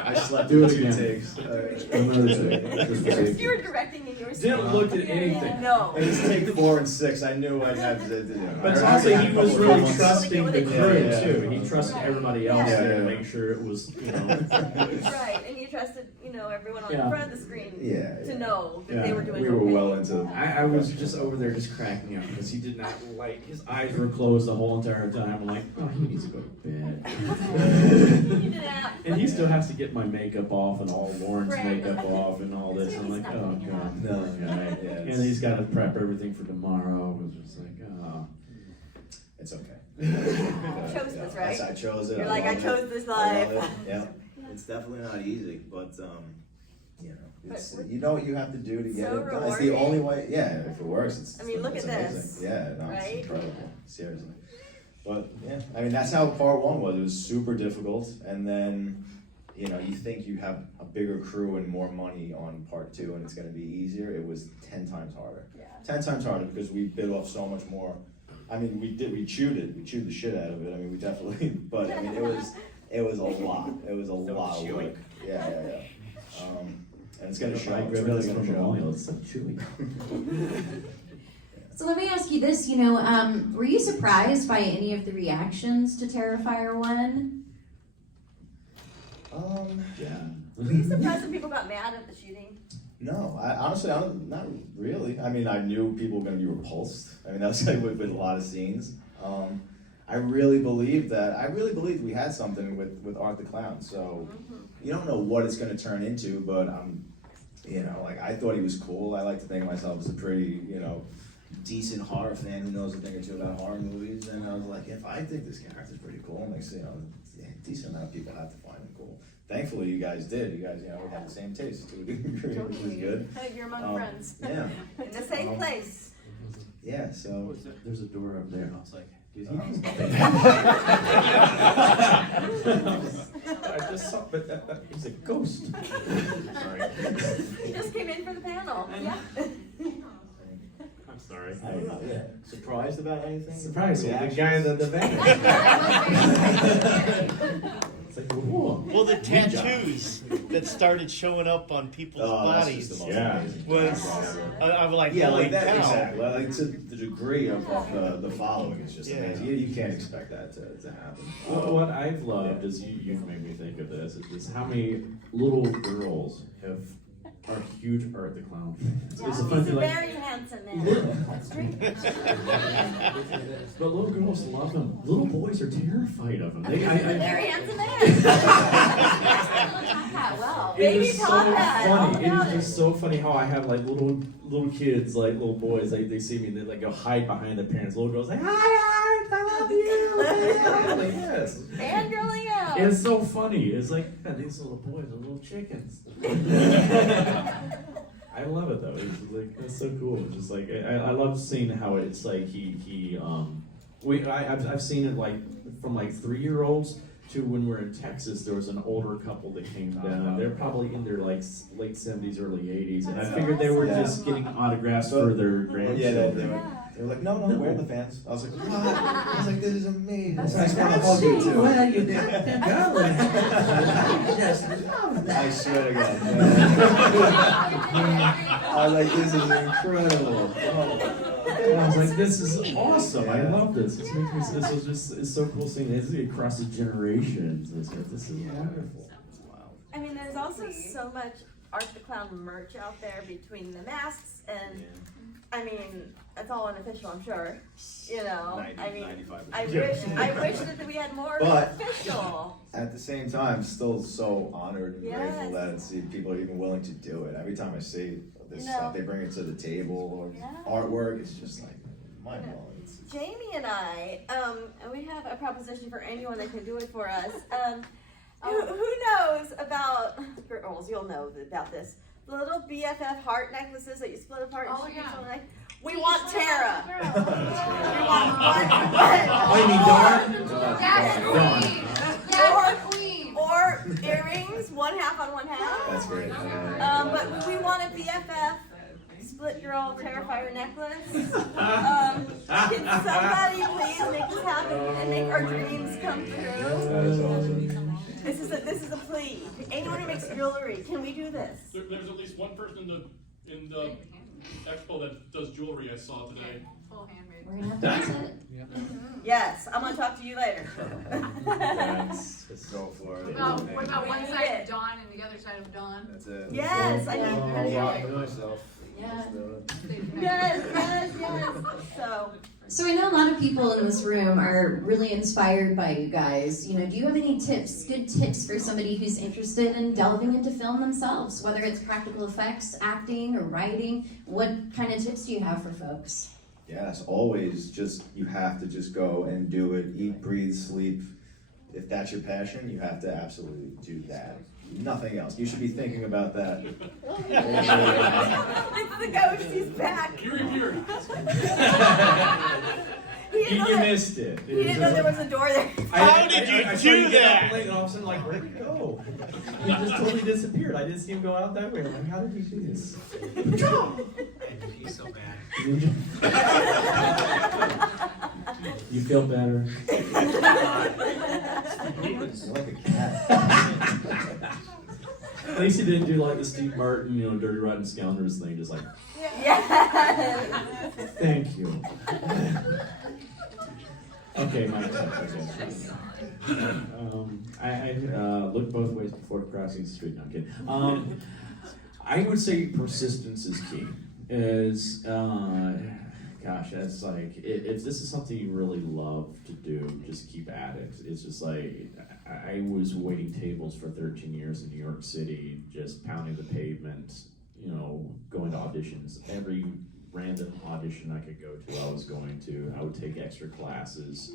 I slept Do it 2 again. takes. And You were directing and you were Didn't look at anything. No. It was take 4 and 6. I knew I'd have to. But it's also he was really trusting the crew Yeah. too. He trusted everybody else Yeah. there to make sure it was, Right, and you trusted, everyone on the front of the screen to know that they were doing We were okay. well into. I was just over there just cracking up because he did not like, his eyes were closed the whole entire time. I'm like, oh, he needs to go to bed. And he still has to get my makeup off and all Lauren's makeup off and all this. I'm like, oh god. No, Yeah. And he's got to prep everything for tomorrow. It was just like, oh. It's okay. Chose this, right? Yes, I chose it. You're like, I love chose it. this I life. love it. Yeah. It's definitely not easy, but it's, you know what you have to do to get So it done. It's the rewarding. only way. Yeah, if it works, it's. I mean, look it's at amazing. this, Yeah, no, right? it's incredible. Seriously. But yeah, I mean that's how part 1 was. It was super difficult, and then you think you have a bigger crew and more money on part 2, and it's going to be easier. It was 10 times harder. Yeah. 10 times harder because we bit off so much more. I mean, we chewed the shit out of it. I mean, we definitely, but I mean, it was a lot. It was a lot of work. Yeah. And it's gonna show. It's really gonna show. It's so chewy. So let me ask you this, were you surprised by any of the reactions to Terrifier 1? Yeah. Were you surprised when people got mad at the shooting? No, honestly, not really. I mean, I knew people were gonna be repulsed. I mean, that's like with a lot of scenes. I really believed we had something with Art the Clown. So you don't know what it's gonna turn into, but I thought he was cool. I like to think of myself as a pretty, decent horror fan who knows a thing or two about horror movies. And I was like, if I think this character's pretty cool, makes a decent amount of people have to find him cool. Thankfully, you guys did. You guys, we had the same taste to a degree, which was good. Hey, you're among friends. Yeah. In the same place. Yeah. So There's a door up there. I was like, did he? I just saw, but he's a ghost. Sorry. He just came in for the panel. Yeah. I'm sorry. I don't know. Yeah. Surprised about anything? Surprised. The guy in the van. It's like, whoa. Well, the tattoos that started showing up on people's bodies Just the most amazing. was, I was like, Yeah, holy like that, cow. exactly. Like to the degree of the following is just amazing. You can't expect that to happen. Well, what I've loved is you've made me think of this is how many little girls are huge Art the Clown fans. It's a fun He's thing, a like, very handsome man. That's true. but little girls love him. Little boys are terrified of him. He's a very handsome man. Well, It Baby is so top hat, all funny. It about is just so funny how I have like little kids, like little boys, like they see me and they like go hide behind their parents. Little girls like, hi Art, I love you. I'm like, yes. Fangirling out. It's so funny. It's like, yeah, these little boys are little chickens. I love it though. It's like it's so cool. It's just like I love seeing how it's like I've seen it like from like 3-year-olds to when we're in Texas. There was an older couple that came down. They're probably in their like late 70s, early 80s, and I figured they were just getting autographs for their grandchildren. They were like, no, we're the fans. I was like, what? I was like, this is amazing. That's I want to hug you too. Well, you got them going. I just love that. I swear to God. I was like, this is incredible. And I was like, this is awesome. I love this. It's so cool seeing this across the generations. This is wonderful. I mean, there's also so much Art the Clown merch out there between the masks and, I mean, that's all unofficial, I'm sure. I wish that we had more But official. at the same time, still so honored and Yes. grateful that people are even willing to do it. Every time I see this stuff, they bring it to the table or artwork. It's just like mind blowing. Jamie and I, and we have a proposition for anyone that can do it for us. Who knows about girls? You'll know about this. The little BFF heart necklaces that you split apart. And we want Tara. We want one. Oh, you mean Dawn? Yes, queen. Or earrings, one half on one half. That's great. But we want a BFF split girl Terrifier necklace. Can somebody please make this happen and make our dreams come true? That is awesome. This is a plea. Anyone who makes jewelry, can we do this? There's at least one person in the expo that does jewelry I saw today. Full handmade. We're gonna have to visit. Yes, I'm gonna talk to you later. Let's go for it. What about one side of Dawn and the other side of Dawn? That's it. Yes, I need myself. Yeah. Yes. So I know a lot of people in this room are really inspired by you guys. You know, do you have any tips, good tips for somebody who's interested in delving into film themselves, whether it's practical effects, acting, or writing? What kind of tips do you have for folks? Yes, always just, you have to just go and do it, eat, breathe, sleep. If that's your passion, you have to absolutely do that. Nothing else. You should be thinking about that. It's the ghost, he's back. Here. You missed it. He didn't know there was a door there. How did you do that? And all of a sudden, like, where'd he go? He just totally disappeared. I didn't see him go out that way. I'm like, how did he do this? He's so bad. You feel better? You're like a cat. At least he didn't do like the Steve Martin, Dirty Rotten Scoundrels thing, just like, Yes. thank you. Okay, my turn. I look both ways before crossing the street. No, I'm kidding. I would say persistence is key. Gosh, that's like, if this is something you really love to do, just keep at it. It's just like, I was waiting tables for 13 years in New York City, just pounding the pavement, going to auditions. Every random audition I could go to, I was going to. I would take extra classes,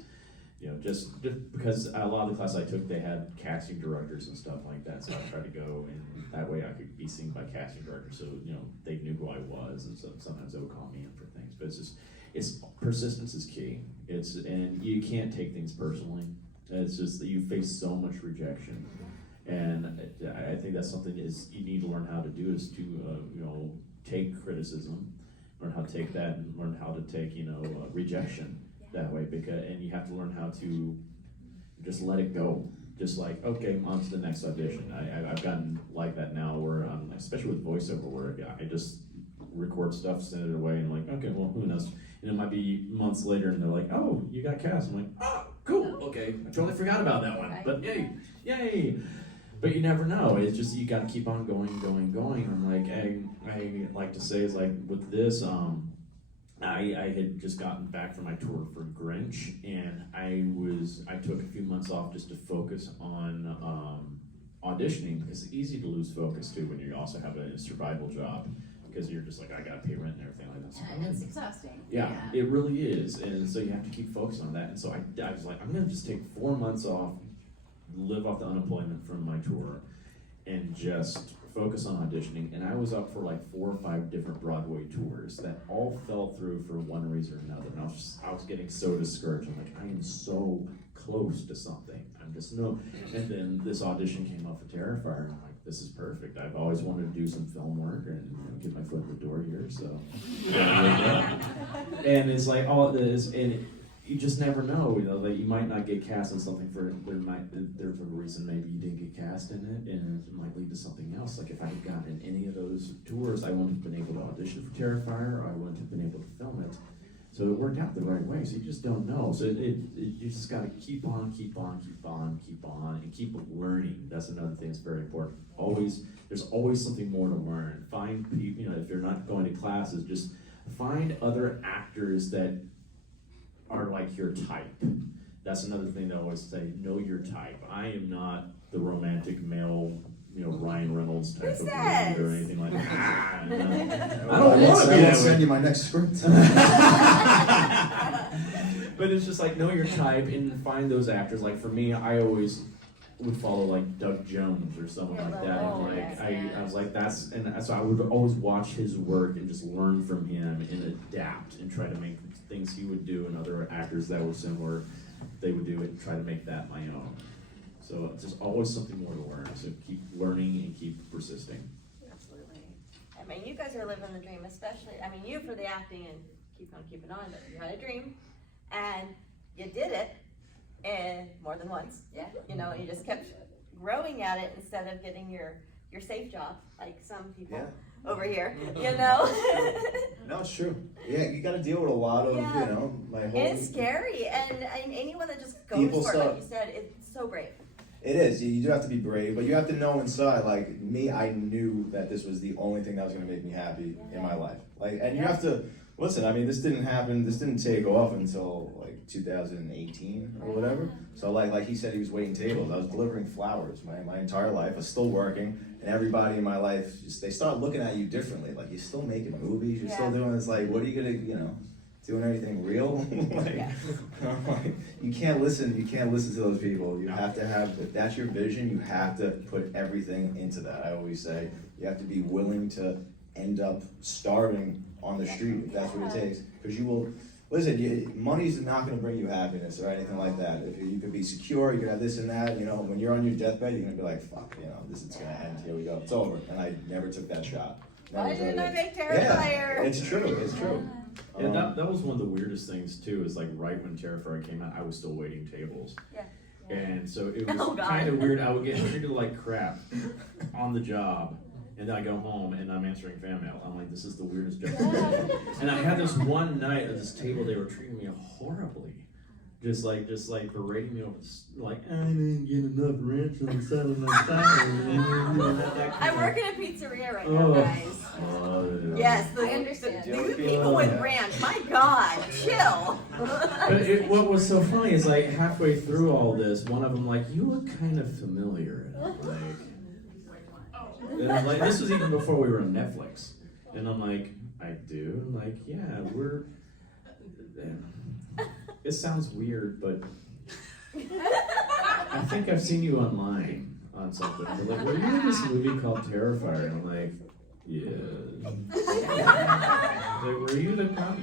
just because a lot of the classes I took, they had casting directors and stuff like that, so I tried to go, and that way I could be seen by casting directors, so, they knew who I was, and so sometimes they would call me in for things, but it's persistence is key. And you can't take things personally. It's just that you face so much rejection, and I think that's something is you need to learn how to do is to, take criticism, learn how to take that, and learn how to take, rejection that way, and you have to learn how to just let it go. Just like, okay, on to the next audition. I've gotten like that now where, especially with voiceover work, I just record stuff, send it away, and I'm like, okay, well, who knows? And it might be months later, and they're like, oh, you got cast. I'm like, oh, cool, okay, I totally forgot about that one, but yay. But you never know. It's just, you got to keep on going. I'm like, I like to say is like with this, I had just gotten back from my tour for Grinch, and I took a few months off just to focus on auditioning, because it's easy to lose focus too when you also have a survival job, because you're just like, I gotta pay rent and everything like that. So, And it's exhausting. yeah, it really is, and so you have to keep focused on that. And so I was like, I'm gonna just take 4 months off, live off the unemployment from my tour, and just focus on auditioning. And I was up for like 4 or 5 different Broadway tours that all fell through for one reason or another. And I was getting so discouraged. I'm like, I am so close to something. I'm just no. And then this audition came up for Terrifier, and I'm like, this is perfect. I've always wanted to do some film work and get my foot in the door here. So, and it's like all it is, and you just never know, that you might not get cast in something there's a reason maybe you didn't get cast in it, and it might lead to something else. Like if I had gotten any of those tours, I wouldn't have been able to audition for Terrifier, or I wouldn't have been able to film it. So it worked out the right way, so you just don't know. So you just gotta keep on, and keep learning. That's another thing that's very important. There's always something more to learn. Find people, if you're not going to classes, just find other actors that are like your type. That's another thing that I always say, know your type. I am not the romantic male, Ryan Reynolds type of lead or anything like that. I don't want to be that way. Send you my next script. But it's just like, know your type and find those actors. Like for me, I always would follow like Doug Jones or someone like that. And I was like, so I would always watch his work and just learn from him and adapt and try to make things he would do and other actors that were similar, they would do it and try to make that my own. So it's just always something more to learn. So keep learning and keep persisting. Absolutely. I mean, you guys are living the dream, especially, you for the acting and keep on keeping on, but you had a dream and you did it, and more than once. Yeah. You just kept growing at it instead of getting your safe job, like some people Yeah. over here, you know? No, it's true. Yeah, you got to deal with a lot of, Yeah. you know, my whole. And it's scary, and anyone that just goes People for it, start- like you said, it's so brave. It is. You do have to be brave, but you have to know inside. Like me, I knew that this was the only thing that was going to make me happy in my life. Like, and you have to listen. I mean, this didn't happen. This didn't take off until like 2018 or whatever. So like he said, he was waiting tables. I was delivering flowers my entire life. I was still working, and everybody in my life they start looking at you differently. Like, you're still making movies. You're still doing this. Like, what are you gonna, doing anything real? like, you can't listen to those people. You have to have, if that's your vision, you have to put everything into that. I always say you have to be willing to end up starving on the street if that's what it takes, because you will listen. Money's not going to bring you happiness or anything like that. If you could be secure, you could have this and that. When you're on your deathbed, you're going to be like, fuck, this is going to end. Here we go, it's over. And I never took that shot. Why didn't I make Terrifier? Yeah, it's true. Yeah, that was one of the weirdest things too, is like right when Terrifier came out, I was still waiting tables. Yeah. And so it was kind of weird. I would get treated like crap on the job, and then I go home and I'm answering fan mail. I'm like, this is the weirdest job. And I had this one night at this table, they were treating me horribly. Just like berating me over this, like, I didn't get enough ranch on the side of my tire. I'm working at a pizzeria right now, guys. Yes, I understand. The people with ranch, my God, chill. But what was so funny is like halfway through all this, one of them like, you look kind of familiar. And I'm like, this was even before we were on Netflix. And I'm like, I do? I'm like, yeah, we're... It sounds weird, but I think I've seen you online on something. They're like, were you in this movie called Terrifier? And I'm like, yeah. Like, were you the cop?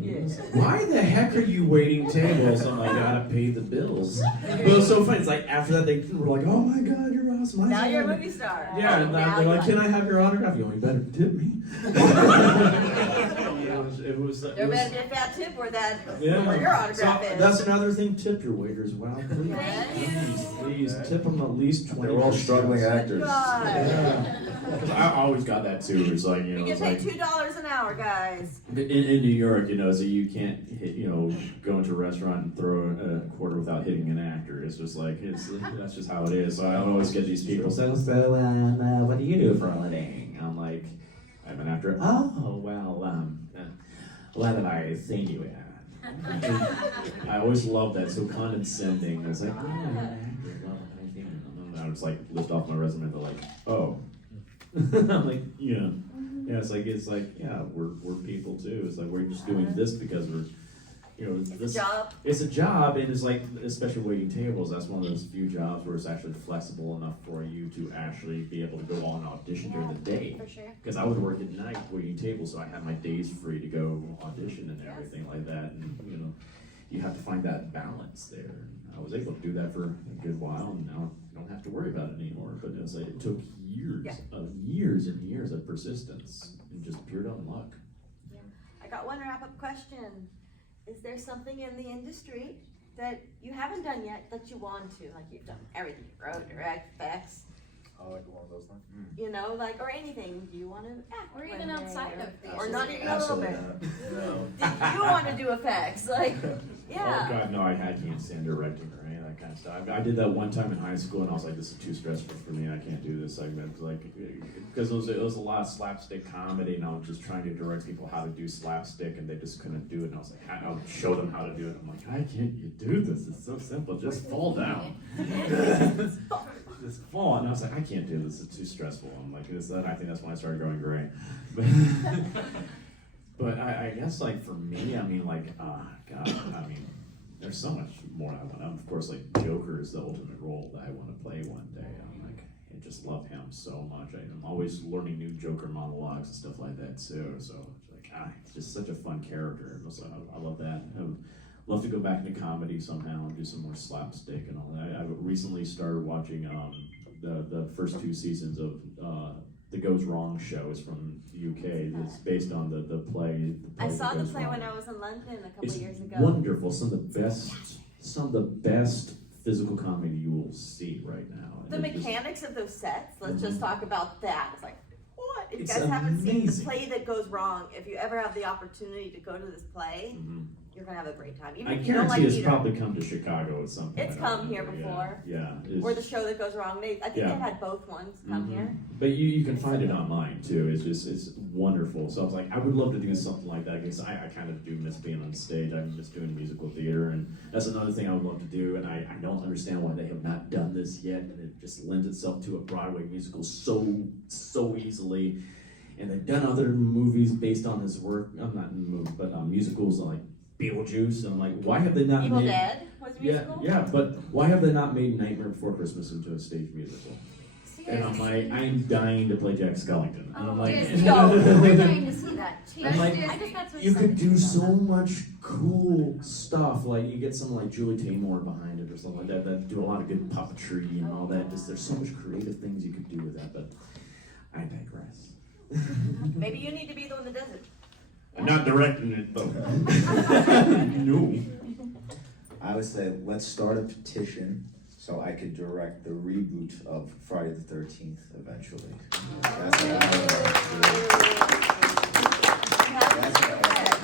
Yes. Why the heck are you waiting tables? I'm like, gotta pay the bills. But it was so funny. It's like after that they were like, oh my God, you're awesome. Now you're a movie star. Yeah, and they're like, can I have your autograph? You only better tip me. It was There better get that tip or that yeah. or your autograph So is. that's another thing. Tip your waiters well, please. Please tip them at least 20%. They're all struggling actors. Yeah. Because I always got that too. It's like You get it's paid like, $2 an hour, guys. in New York, so you can't go into a restaurant and throw a quarter without hitting an actor. It's just like that's just how it is. So I always get these people saying, "So, what do you do for a living?" I'm like, I'm an actor. Oh well, what have I seen you in? I always love that. So condescending. It's like, oh, I'm an actor. Well, I've seen you. And I was like, lift off my resume. They're like, oh. I'm like, yeah. Yeah, it's like, yeah, we're people too. It's like we're just doing this because we're, It's a job. It's a job, and it's like, especially waiting tables. That's one of those few jobs where it's actually flexible enough for you to actually be able to go on audition during the day. For sure. Because I would work at night waiting tables, so I had my days free to go audition and everything like that. And you have to find that balance there. I was able to do that for a good while, and now I don't have to worry about it anymore. But it's like it took years and years of persistence and just pure dumb luck. Yeah. I got one wrap-up question. Is there something in the industry that you haven't done yet that you want to? Like, you've done everything, wrote, direct, effects. Oh, like one of those things? Or anything. Do you want to act Or one even day, outside of the or not even Absolutely a little bit. not. Do you want to do effects? Like, yeah. Oh God, no, I can't stand directing or any of that kind of stuff. I did that one time in high school, and I was like, this is too stressful for me. I can't do this segment. Because it was a lot of slapstick comedy, and I was just trying to direct people how to do slapstick, and they just couldn't do it. And I was like, I would show them how to do it. I'm like, how can't you do this? It's so simple. Just fall down. Just fall. And I was like, I can't do this. It's too stressful. I'm like, I think that's when I started going gray. But I guess, like, for me, I mean, like, God, I mean, there's so much more I want. Of course, like, Joker is the ultimate role that I want to play one day. I'm like, I just love him so much. I'm always learning new Joker monologues and stuff like that, too. So, it's like, it's just such a fun character. So I love that. I would love to go back into comedy somehow and do some more slapstick and all that. I recently started watching the first 2 seasons of The Goes Wrong show. Is from the UK. It's based on the play. I saw the Goes play Wrong. when I was in London a couple It's years ago. wonderful. Some of the best physical comedy you will see right now. The And it just- mechanics of those sets, let's just talk about that. It's like, what? If you It's guys haven't seen the amazing. play that goes wrong, if you ever have the opportunity to go to this play, Mhm. you're gonna have a great time. Even I if you don't like guarantee it's theater. probably come to Chicago at some point. It's I come don't here remember. before. Yeah, it's- Or the show that goes wrong. I think Yeah. they've had both ones come Mhm. here. But you can find it online too. It's wonderful. So I was like, I would love to do something like that because I kind of do miss being on stage. I miss doing musical theater, and that's another thing I would love to do. And I don't understand why they have not done this yet. And it just lends itself to a Broadway musical so easily. And they've done other movies based on his work. I'm not in movies, but musicals like Beetlejuice. And I'm like, why have they not Evil made? Dead was a musical? Yeah, but why have they not made Nightmare Before Christmas into a stage musical? And I'm like, I'm dying to play Jack Skellington. And I'm like, we're dying to see that too. I'm like, I guess that's what you could do something so much cool stuff. Like you get someone like Julie Taymor behind it or something like that that do a lot of good puppetry and all that. Just there's so much creative things you could do with that. But I digress. Maybe you need to be the one that does it. I'm not directing it though. No. I would say let's start a petition so I could direct the reboot of Friday the 13th eventually. That's what I would like to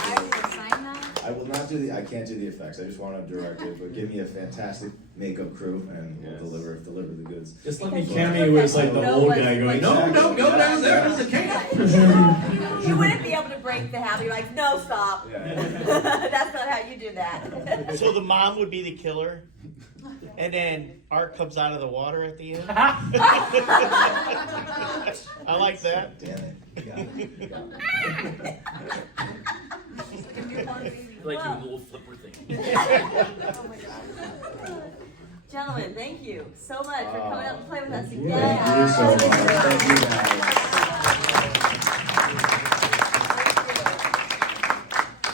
I will sign that. do. I will not do I can't do the effects. I just want to direct it, but give me a fantastic makeup crew and we'll deliver the goods. Just let me cameo as like the old guy going, no, go down there, there's a camp. You wouldn't be able to break the habit. You're like, no, stop. That's not how you do that. So the mom would be the killer, and then Art comes out of the water at the end. I like that. Damn it. Like doing a little flipper thing. Oh my God. Gentlemen, thank you so much for coming out and playing with us again. Thank you so much. Thank you guys.